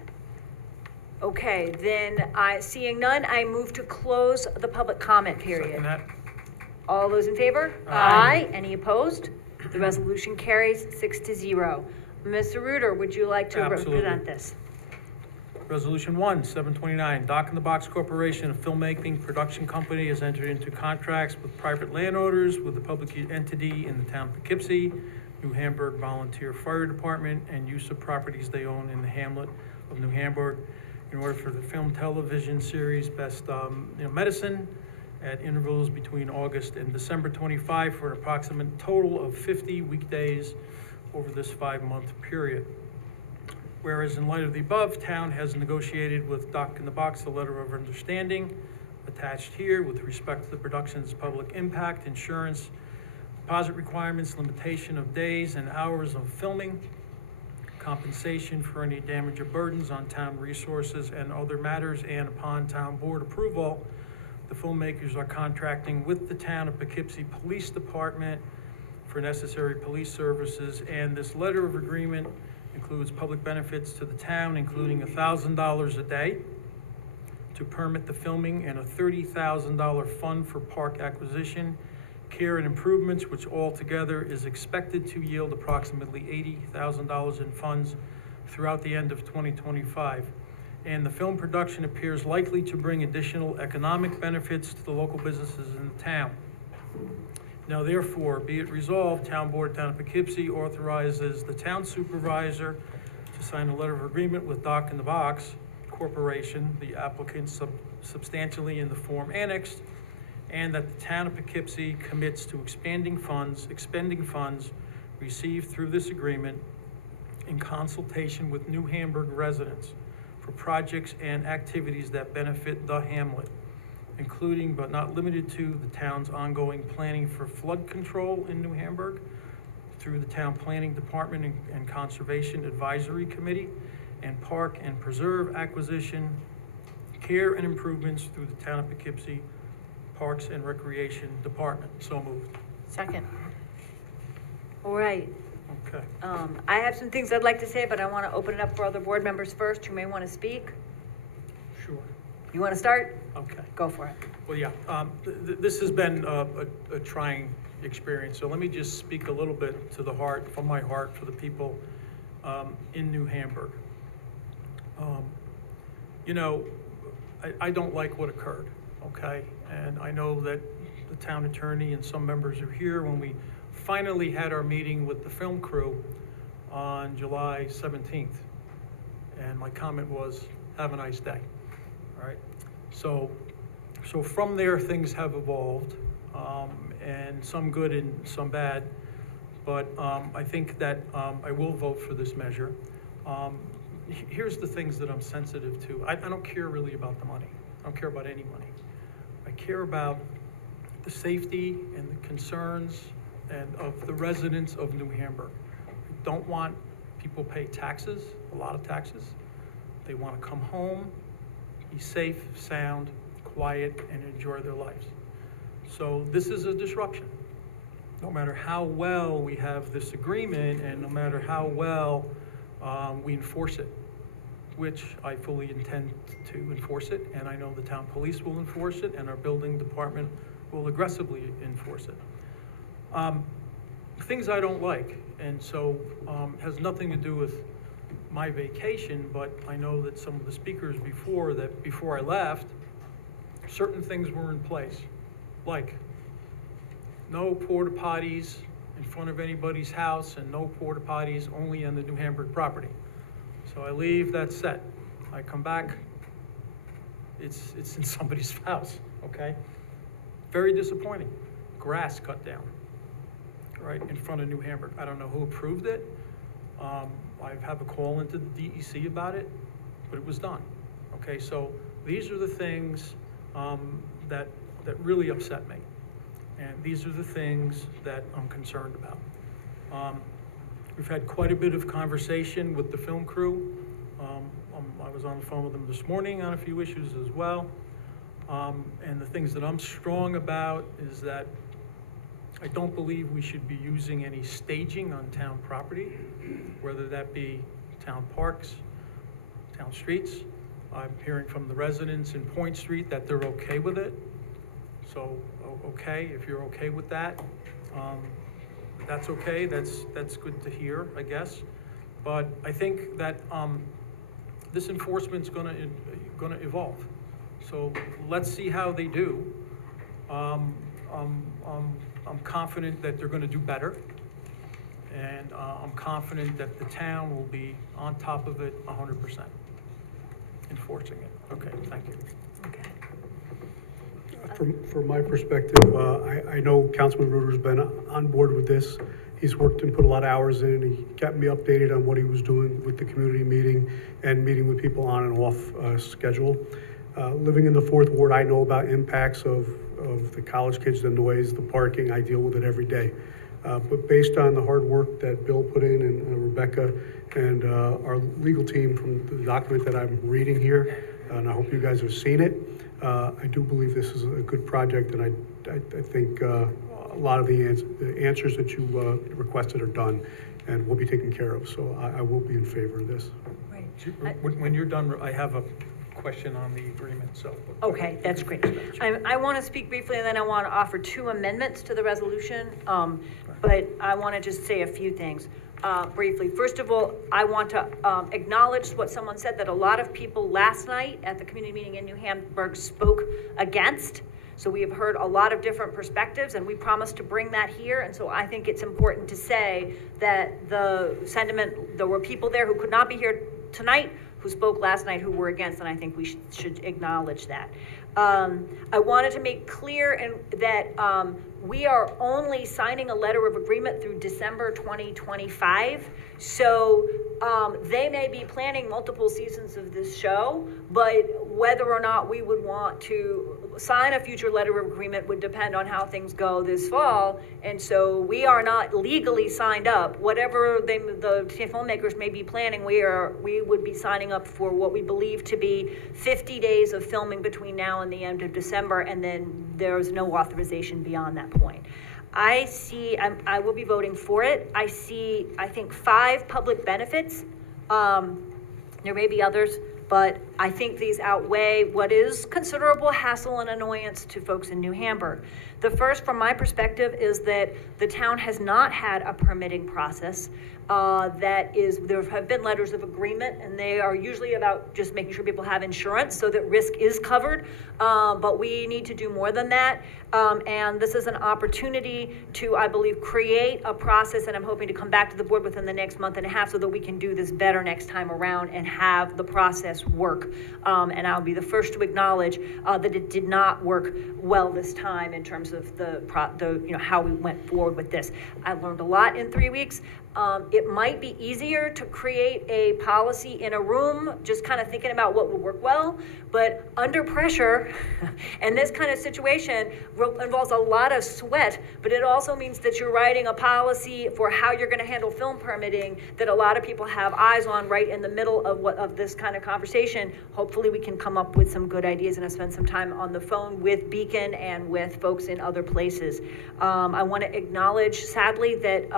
Okay, then seeing none, I move to close the public comment period. All those in favor? Aye. Any opposed? The resolution carries 6-0. Mr. Reuter, would you like to Absolutely. represent this? Resolution 1, 729, Dock in the Box Corporation, a filmmaking production company, has entered into contracts with private landowners with the public entity in the town of Poughkeepsie, New Hamburg Volunteer Fire Department, and use of properties they own in the hamlet of New Hamburg in order for the film television series Best Medicine at intervals between August and December 25 for an approximate total of 50 weekdays over this 5-month period. Whereas in light of the above, town has negotiated with Dock in the Box a letter of understanding attached here with respect to the production's public impact, insurance, deposit requirements, limitation of days and hours of filming, compensation for any damage or burdens on town resources and other matters, and upon town board approval, the filmmakers are contracting with the town of Poughkeepsie Police Department for necessary police services, and this letter of agreement includes public benefits to the town, including $1,000 a day to permit the filming and a $30,000 fund for park acquisition, care and improvements, which altogether is expected to yield approximately $80,000 in funds throughout the end of 2025. And the film production appears likely to bring additional economic benefits to the local businesses in the town. Now therefore, be it resolved, Town Board, Town of Poughkeepsie authorizes the town supervisor to sign a letter of agreement with Dock in the Box Corporation, the applicant substantially in the form annexed, and that the town of Poughkeepsie commits to expending funds received through this agreement in consultation with New Hamburg residents for projects and activities that benefit the hamlet, including but not limited to the town's ongoing planning for flood control in New Hamburg through the Town Planning Department and Conservation Advisory Committee, and park and preserve acquisition, care and improvements through the Town of Poughkeepsie Parks and Recreation Department. So moved. Second. All right. Okay. I have some things I'd like to say, but I want to open it up for other board members first who may want to speak. Sure. You want to start? Okay. Go for it. Well, yeah, this has been a trying experience, so let me just speak a little bit to the heart, from my heart, for the people in New Hamburg. You know, I don't like what occurred, okay? And I know that the town attorney and some members are here when we finally had our meeting with the film crew on July 17th. And my comment was, have a nice day, all right? So from there, things have evolved, and some good and some bad, but I think that I will vote for this measure. Here's the things that I'm sensitive to. I don't care really about the money. I don't care about any money. I care about the safety and the concerns and of the residents of New Hamburg. I don't want people pay taxes, a lot of taxes. They want to come home, be safe, sound, quiet, and enjoy their lives. So this is a disruption. No matter how well we have this agreement and no matter how well we enforce it, which I fully intend to enforce it, and I know the town police will enforce it, and our building department will aggressively enforce it. Things I don't like, and so has nothing to do with my vacation, but I know that some of the speakers before I left, certain things were in place, like no porta potties in front of anybody's house and no porta potties only on the New Hamburg property. So I leave that set. I come back, it's in somebody's house, okay? Very disappointing. Grass cut down, right in front of New Hamburg. I don't know who approved it. I have a call into the DEC about it, but it was done. Okay, so these are the things that really upset me. And these are the things that I'm concerned about. We've had quite a bit of conversation with the film crew. I was on the phone with them this morning on a few issues as well. And the things that I'm strong about is that I don't believe we should be using any staging on town property, whether that be town parks, town streets. I'm hearing from the residents in Point Street that they're okay with it. So, okay, if you're okay with that, that's okay, that's good to hear, I guess. But I think that this enforcement's gonna evolve. So let's see how they do. I'm confident that they're gonna do better. And I'm confident that the town will be on top of it 100%, enforcing it. Okay, thank you. From my perspective, I know Councilman Ruder's been on board with this. He's worked and put a lot of hours in, and he kept me updated on what he was doing with the community meeting and meeting with people on and off schedule. Living in the 4th Ward, I know about impacts of the college kids, the noise, the parking. I deal with it every day. But based on the hard work that Bill put in and Rebecca and our legal team from the document that I'm reading here, and I hope you guys have seen it, I do believe this is a good project, and I think a lot of the answers that you requested are done and will be taken care of. So I will be in favor of this. When you're done, I have a question on the agreement, so. Okay, that's great. I want to speak briefly, and then I want to offer 2 amendments to the resolution, but I want to just say a few things briefly. First of all, I want to acknowledge what someone said, that a lot of people last night at the community meeting in New Hamburg spoke against. So we have heard a lot of different perspectives, and we promised to bring that here. And so I think it's important to say that the sentiment, there were people there who could not be here tonight, who spoke last night, who were against, and I think we should acknowledge that. I wanted to make clear that we are only signing a letter of agreement through December 2025. So they may be planning multiple seasons of this show, but whether or not we would want to sign a future letter of agreement would depend on how things go this fall. And so we are not legally signed up. Whatever the filmmakers may be planning, we would be signing up for what we believe to be 50 days of filming between now and the end of December, and then there's no authorization beyond that point. I will be voting for it. I think 5 public benefits. There may be others, but I think these outweigh what is considerable hassle and annoyance to folks in New Hamburg. The first, from my perspective, is that the town has not had a permitting process. There have been letters of agreement, and they are usually about just making sure people have insurance so that risk is covered, but we need to do more than that. And this is an opportunity to, I believe, create a process, and I'm hoping to come back to the board within the next month and a half so that we can do this better next time around and have the process work. And I'll be the first to acknowledge that it did not work well this time in terms of how we went forward with this. I learned a lot in 3 weeks. It might be easier to create a policy in a room, just kind of thinking about what would work well, but under pressure, and this kind of situation involves a lot of sweat, but it also means that you're writing a policy for how you're going to handle film permitting that a lot of people have eyes on right in the middle of this kind of conversation. Hopefully we can come up with some good ideas, and I've spent some time on the phone with Beacon and with folks in other places. I want to acknowledge, sadly, that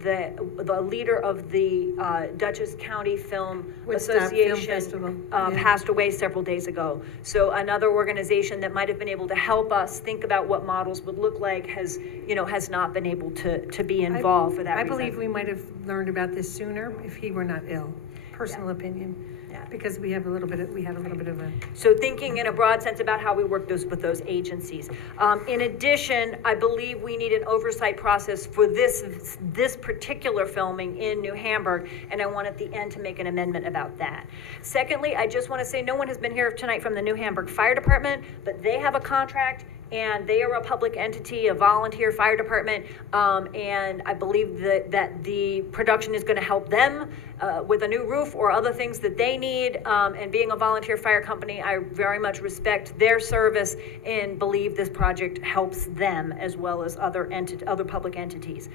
the leader of the Dutchess County Film Association passed away several days ago. So another organization that might have been able to help us think about what models would look like has not been able to be involved for that reason. I believe we might have learned about this sooner if he were not ill. Personal opinion. because we have a little bit of a. So thinking in a broad sense about how we work with those agencies. In addition, I believe we need an oversight process for this particular filming in New Hamburg, and I want at the end to make an amendment about that. Secondly, I just want to say no one has been here tonight from the New Hamburg Fire Department, but they have a contract and they are a public entity, a volunteer fire department, and I believe that the production is going to help them with a new roof or other things that they need, and being a volunteer fire company, I very much respect their service and believe this project helps them as well as other public entities.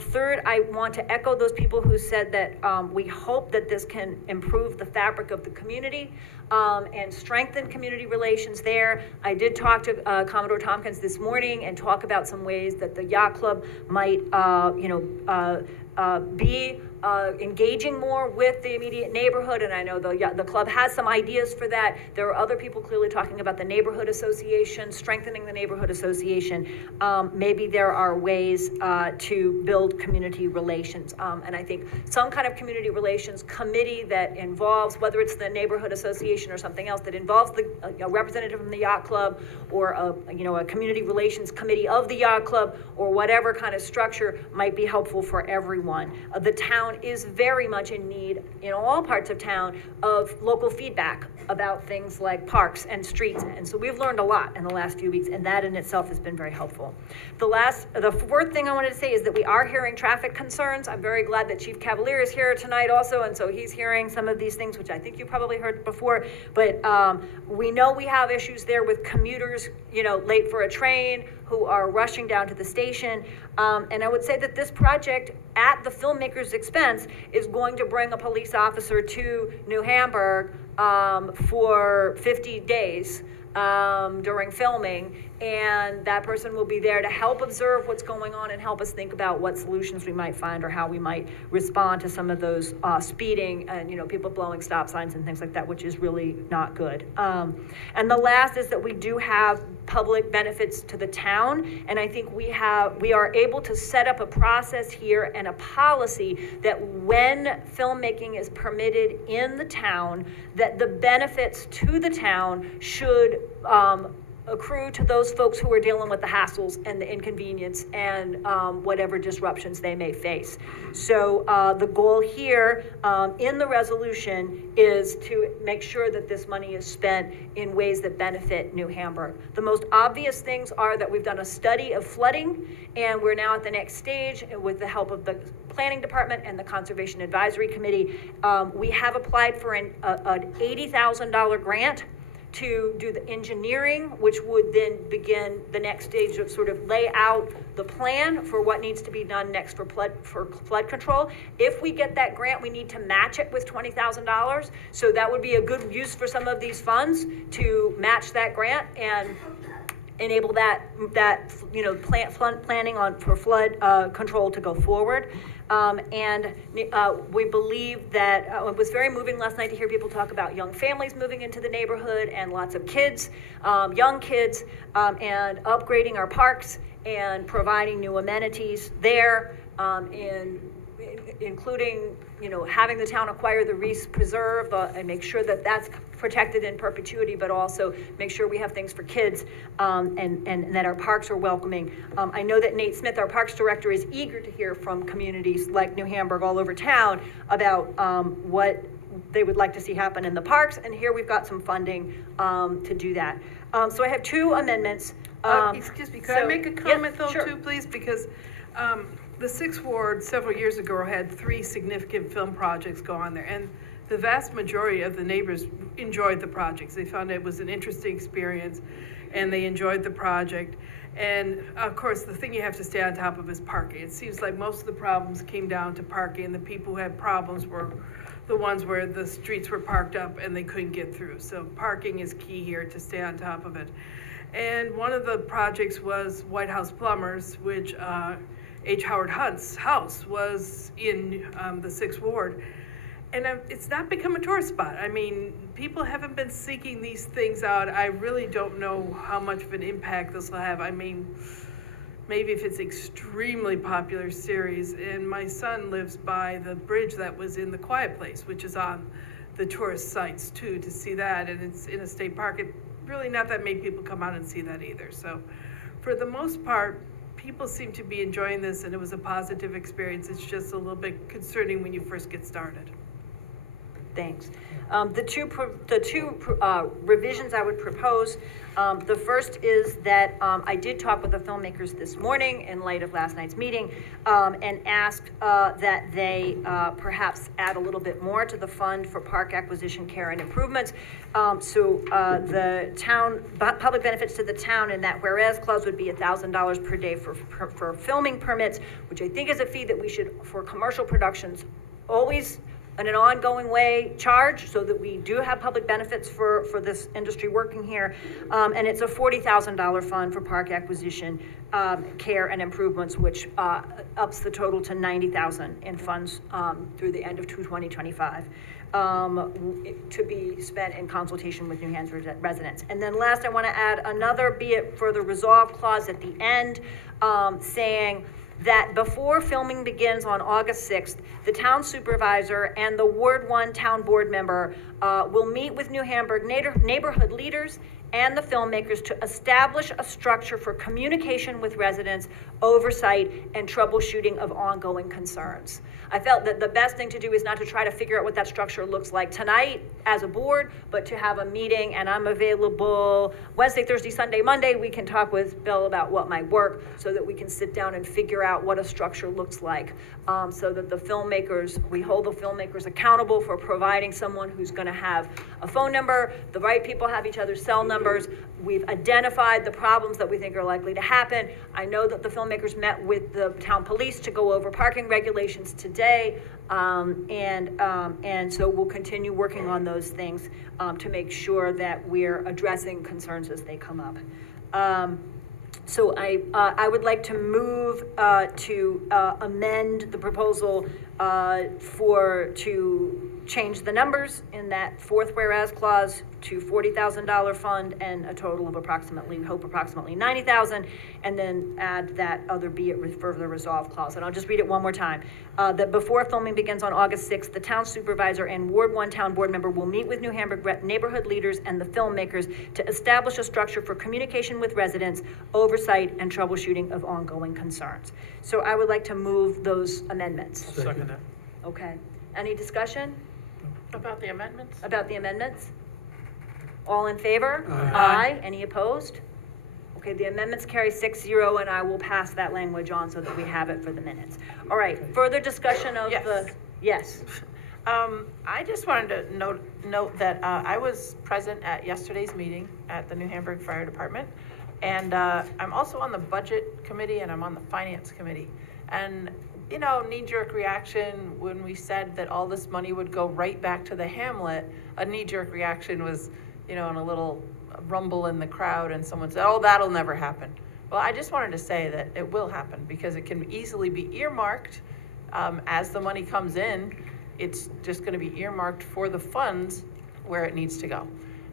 Third, I want to echo those people who said that we hope that this can improve the fabric of the community and strengthen community relations there. I did talk to Commodore Tompkins this morning and talk about some ways that the yacht club might, be engaging more with the immediate neighborhood, and I know the club has some ideas for that. There are other people clearly talking about the neighborhood association, strengthening the neighborhood association. Maybe there are ways to build community relations, and I think some kind of community relations committee that involves, whether it's the neighborhood association or something else, that involves a representative from the yacht club or a community relations committee of the yacht club or whatever kind of structure might be helpful for everyone. The town is very much in need, in all parts of town, of local feedback about things like parks and streets. And so we've learned a lot in the last few weeks, and that in itself has been very helpful. The fourth thing I wanted to say is that we are hearing traffic concerns. I'm very glad that Chief Cavalier is here tonight also, and so he's hearing some of these things, which I think you probably heard before. But we know we have issues there with commuters, late for a train, who are rushing down to the station. And I would say that this project, at the filmmaker's expense, is going to bring a police officer to New Hamburg for 50 days during filming, and that person will be there to help observe what's going on and help us think about what solutions we might find or how we might respond to some of those speeding and people blowing stop signs and things like that, which is really not good. And the last is that we do have public benefits to the town, and I think we are able to set up a process here and a policy that when filmmaking is permitted in the town, that the benefits to the town should accrue to those folks who are dealing with the hassles and the inconvenience and whatever disruptions they may face. So the goal here in the resolution is to make sure that this money is spent in ways that benefit New Hamburg. The most obvious things are that we've done a study of flooding, and we're now at the next stage with the help of the Planning Department and the Conservation Advisory Committee. We have applied for an $80,000 grant to do the engineering, which would then begin the next stage of sort of lay out the plan for what needs to be done next for flood control. If we get that grant, we need to match it with $20,000. So that would be a good use for some of these funds to match that grant and enable that planning for flood control to go forward. And we believe that it was very moving last night to hear people talk about young families moving into the neighborhood and lots of kids, young kids, and upgrading our parks and providing new amenities there, including having the town acquire the Reese Preserve and make sure that that's protected in perpetuity, but also make sure we have things for kids and that our parks are welcoming. I know that Nate Smith, our Parks Director, is eager to hear from communities like New Hamburg all over town about what they would like to see happen in the parks, and here we've got some funding to do that. So I have two amendments. Excuse me, could I make a comment too, please? Because the 6th Ward several years ago had 3 significant film projects go on there, and the vast majority of the neighbors enjoyed the projects. They found it was an interesting experience, and they enjoyed the project. And of course, the thing you have to stay on top of is parking. It seems like most of the problems came down to parking, and the people who had problems were the ones where the streets were parked up and they couldn't get through. So parking is key here to stay on top of it. And one of the projects was White House Plumbers, which H. Howard Hunt's house was in the 6th Ward. And it's not become a tourist spot. I mean, people haven't been seeking these things out. I really don't know how much of an impact this will have. I mean, maybe if it's extremely popular series. And my son lives by the bridge that was in The Quiet Place, which is on the tourist sites too, to see that, and it's in a state park. It really not that many people come out and see that either. So for the most part, people seem to be enjoying this, and it was a positive experience. It's just a little bit concerning when you first get started. Thanks. The two revisions I would propose, the first is that I did talk with the filmmakers this morning in light of last night's meeting, and asked that they perhaps add a little bit more to the fund for park acquisition, care, and improvements. So the town, public benefits to the town in that whereas clause would be $1,000 per day for filming permits, which I think is a fee that we should, for commercial productions, always in an ongoing way charge, so that we do have public benefits for this industry working here. And it's a $40,000 fund for park acquisition, care, and improvements, which ups the total to $90,000 in funds through the end of 2025. To be spent in consultation with New Hampshire residents. And then last, I want to add another be it further resolved clause at the end, saying that before filming begins on August 6th, the town supervisor and the Ward 1 town board member will meet with New Hamburg neighborhood leaders and the filmmakers to establish a structure for communication with residents, oversight, and troubleshooting of ongoing concerns. I felt that the best thing to do is not to try to figure out what that structure looks like tonight as a board, but to have a meeting, and I'm available Wednesday, Thursday, Sunday, Monday. We can talk with Bill about what might work so that we can sit down and figure out what a structure looks like, so that we hold the filmmakers accountable for providing someone who's gonna have a phone number, the right people have each other's cell numbers. We've identified the problems that we think are likely to happen. I know that the filmmakers met with the town police to go over parking regulations today, and so we'll continue working on those things to make sure that we're addressing concerns as they come up. So I would like to move to amend the proposal to change the numbers in that fourth whereas clause to $40,000 fund and a total of approximately $90,000, and then add that other be it further resolved clause. And I'll just read it one more time. That before filming begins on August 6th, the town supervisor and Ward 1 town board member will meet with New Hamburg neighborhood leaders and the filmmakers to establish a structure for communication with residents, oversight, and troubleshooting of ongoing concerns. So I would like to move those amendments. I'll second that. Okay. Any discussion About the amendments? about the amendments? All in favor? Aye. Any opposed? Okay, the amendments carry 6-0, and I will pass that language on so that we have it for the minutes. All right, further discussion of the, yes. I just wanted to note that I was present at yesterday's meeting at the New Hamburg Fire Department, and I'm also on the Budget Committee and I'm on the Finance Committee. And you know, knee-jerk reaction when we said that all this money would go right back to the hamlet, a knee-jerk reaction was, you know, in a little rumble in the crowd, and someone said, oh, that'll never happen. Well, I just wanted to say that it will happen, because it can easily be earmarked as the money comes in. It's just going to be earmarked for the funds where it needs to go.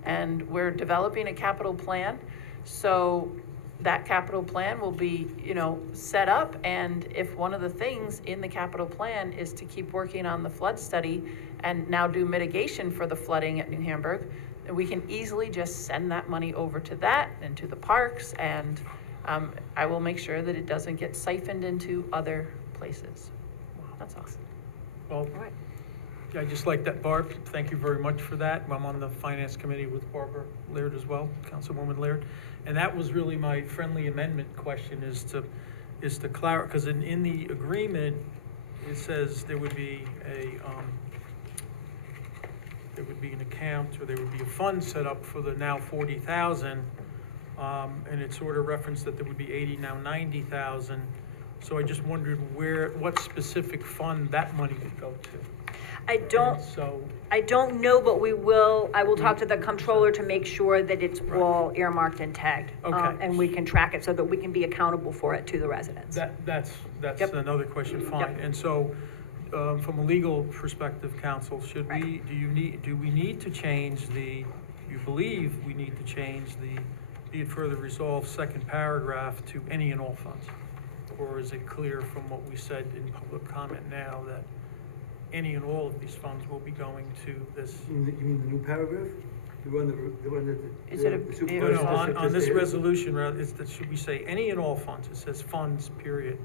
And we're developing a capital plan, so that capital plan will be, you know, set up, and if one of the things in the capital plan is to keep working on the flood study and now do mitigation for the flooding at New Hamburg, then we can easily just send that money over to that and to the parks, and I will make sure that it doesn't get siphoned into other places. That's awesome. Well, I just like that, Barb. Thank you very much for that. I'm on the Finance Committee with Barbara Laird as well, Councilwoman Laird. And that was really my friendly amendment question, is to clarify, because in the agreement, it says there would be an account, or there would be a fund set up for the now 40,000, and it sort of referenced that there would be 80, now 90,000. So I just wondered what specific fund that money would go to. I don't know, but I will talk to the comptroller to make sure that it's all earmarked and tagged. Okay. And we can track it so that we can be accountable for it to the residents. That's Yep. another question, fine. Yep. And so, from a legal perspective, counsel, do we need to change you believe we need to change be it further resolved second paragraph to any and all funds? Or is it clear from what we said in public comment now that any and all of these funds will be going to this. You mean the new paragraph? The one that. Instead of- the supervisor No, on just this added? resolution, rather, should we say any and all funds? It says funds, period.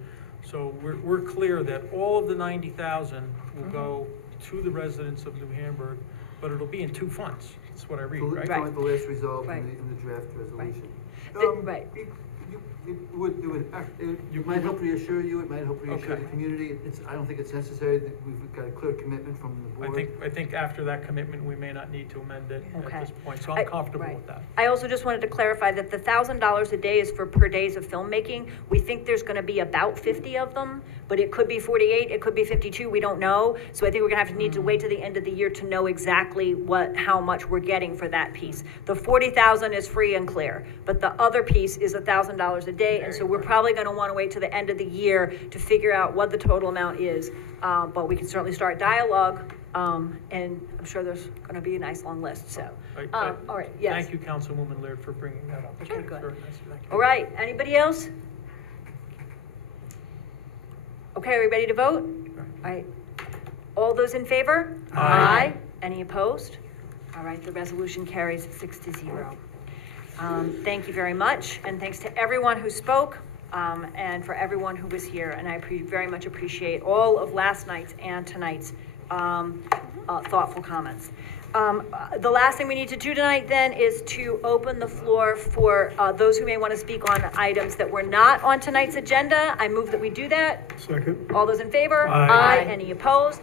So we're clear that all of the 90,000 will go to the residents of New Hamburg, but it'll be in two funds. That's what I read, right? The last resolved Right. in the draft resolution. Right. It might help reassure you, it might help reassure Okay. the community. I don't think it's necessary, that we've got a clear commitment from the board. I think after that commitment, we may not need to amend it Okay. at this point, so I'm comfortable with that. I also just wanted to clarify that the $1,000 a day is for per days of filmmaking. We think there's gonna be about 50 of them, but it could be 48, it could be 52, we don't know. So I think we're gonna need to wait till the end of the year to know exactly how much we're getting for that piece. The 40,000 is free and clear, but the other piece is $1,000 a day, and so we're probably gonna wanna wait till the end of the year to figure out what the total amount is. But we can certainly start dialogue, and I'm sure there's gonna be a nice long list, so. All right, yes. Thank you, Councilwoman Laird, for bringing that up. Okay, good. Very nice, thank you. All right, anybody else? Okay, are we ready to vote? All right. All those in favor? Aye. Any opposed? All right, the resolution carries 6-0. Thank you very much, and thanks to everyone who spoke, and for everyone who was here, and I very much appreciate all of last night's and tonight's thoughtful comments. The last thing we need to do tonight then is to open the floor for those who may want to speak on items that were not on tonight's agenda. I move that we do that. Second. All those in favor? Aye. Any opposed?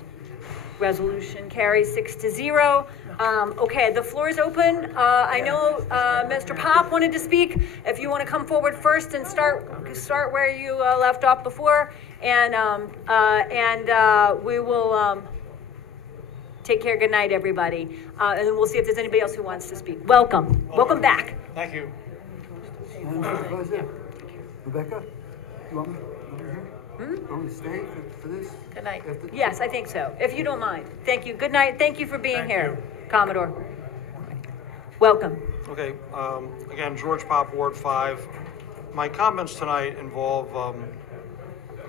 Resolution carries 6-0. Okay, the floor is open. I know Mr. Pop wanted to speak. If you want to come forward first and start where you left off before, and we will take care. Good night, everybody. And then we'll see if there's anybody else who wants to speak. Welcome back. Thank you. Madam Supervisor, Rebecca, you want me to stay for this? Good night. Yes, I think so, if you don't mind. Thank you. Good night. Thank you for being here, Commodore. Welcome. Okay, again, George Pop, Ward 5. My comments tonight involve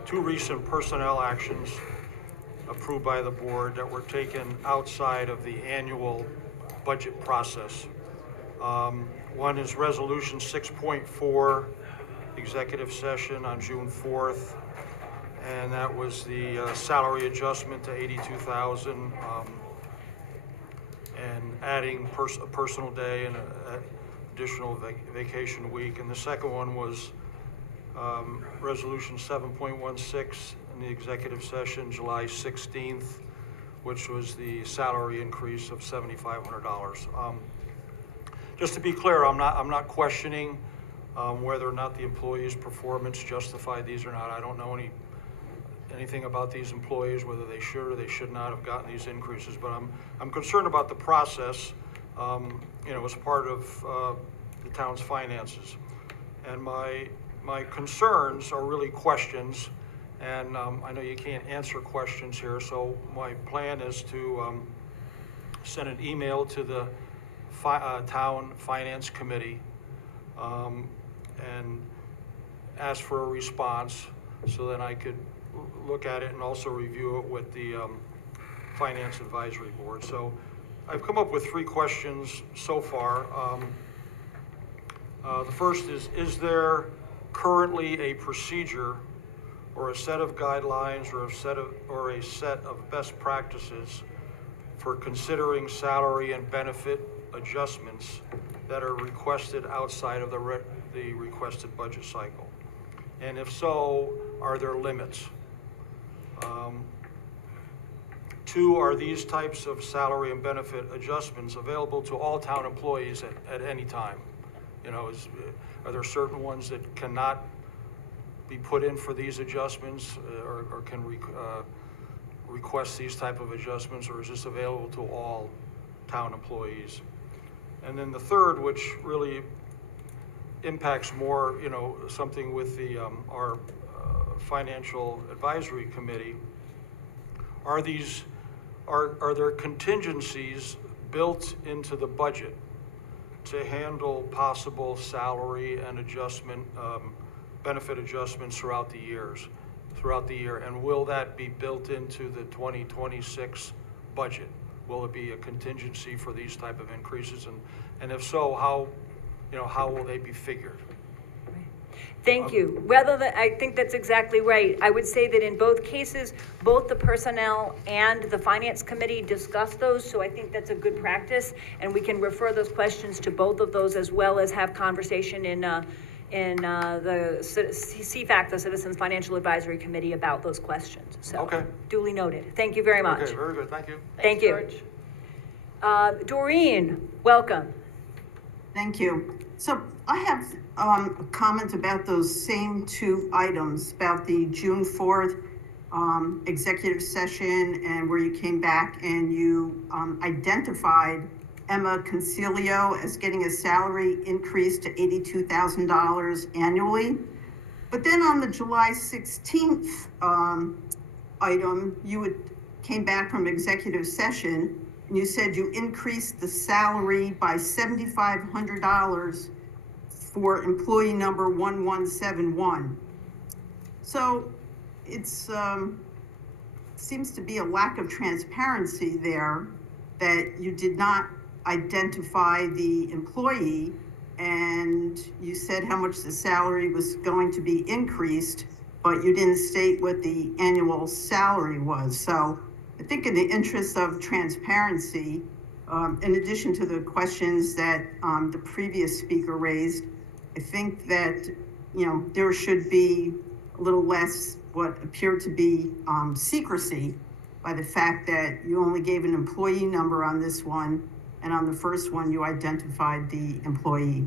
two recent personnel actions approved by the board that were taken outside of the annual budget process. One is Resolution 6.4, executive session on June 4th, and that was the salary adjustment to 82,000, and adding a personal day and an additional vacation week. And the second one was Resolution 7.16 in the executive session, July 16th, which was the salary increase of $7,500. Just to be clear, I'm not questioning whether or not the employees' performance justified these or not. I don't know anything about these employees, whether they should or they should not have gotten these increases, but I'm concerned about the process, as part of the town's finances. And my concerns are really questions, and I know you can't answer questions here, so my plan is to send an email to the town finance committee and ask for a response, so that I could look at it and also review it with the finance advisory board. So I've come up with 3 questions so far. The first is there currently a procedure or a set of guidelines or a set of best practices for considering salary and benefit adjustments that are requested outside of the requested budget cycle? And if so, are there limits? 2, are these types of salary and benefit adjustments available to all town employees at any time? Are there certain ones that cannot be put in for these adjustments, or can request these type of adjustments, or is this available to all town employees? And then the third, which really impacts more, something with our financial advisory committee, are there contingencies built into the budget to handle possible salary and benefit adjustments throughout the years? throughout the year? And will that be built into the 2026 budget? Will it be a contingency for these type of increases? And if so, how will they be figured? Thank you. Rather than, I think that's exactly right. I would say that in both cases, both the personnel and the finance committee discussed those, so I think that's a good practice. And we can refer those questions to both of those, as well as have conversation in the CFAC, the Citizens Financial Advisory Committee, about those questions. So, Okay. duly noted. Thank you very much. Okay, very good, thank you. Thank you. Doreen, welcome. Thank you. So I have a comment about those same two items, about the June 4th executive session, and where you came back and you identified Emma Concilio as getting a salary increase to $82,000 annually. But then on the July 16th item, came back from executive session, and you said you increased the salary by $7,500 for employee number 1171. So it's seems to be a lack of transparency there, that you did not identify the employee, and you said how much the salary was going to be increased, but you didn't state what the annual salary was. So I think in the interest of transparency, in addition to the questions that the previous speaker raised, I think that, there should be a little less what appeared to be secrecy by the fact that you only gave an employee number on this one, and on the first one, you identified the employee.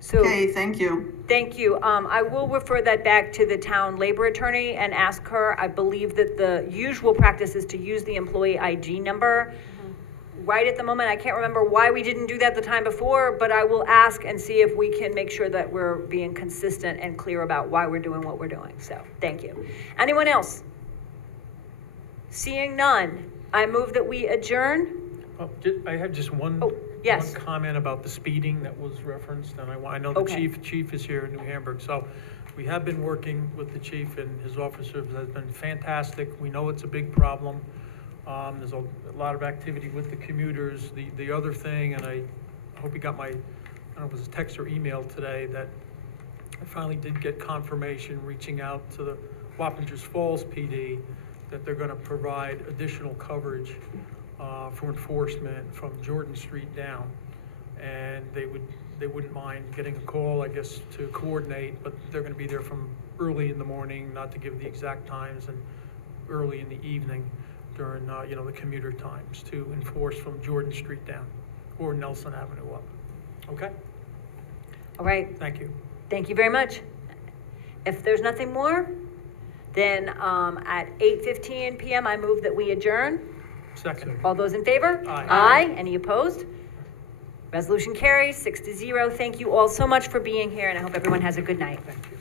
So, okay, thank you. Thank you. I will refer that back to the town labor attorney and ask her. I believe that the usual practice is to use the employee ID number. Right at the moment, I can't remember why we didn't do that the time before, but I will ask and see if we can make sure that we're being consistent and clear about why we're doing what we're doing. So, thank you. Anyone else? Seeing none, I move that we adjourn. Oh, I have just one comment about the speeding that was referenced, and I know the chief is here in New Hamburg, so we have been working with the chief, and his officers has been fantastic. We know it's a big problem. There's a lot of activity with the commuters. The other thing, and I hope you got my, I don't know if it was a text or email today, that I finally did get confirmation, reaching out to the Wappingers Falls PD, that they're going to provide additional coverage for enforcement from Jordan Street down, and they wouldn't mind getting a call, I guess, to coordinate, but they're going to be there from early in the morning, not to give the exact times, and early in the evening during the commuter times, to enforce from Jordan Street down or Nelson Avenue up. Okay? All right. Thank you. Thank you very much. If there's nothing more, then at 8:15 p.m. I move that we adjourn. Second. All those in favor? Aye. Aye. Any opposed? Resolution carries 6-0. Thank you all so much for being here, and I hope everyone has a good night. Thank you.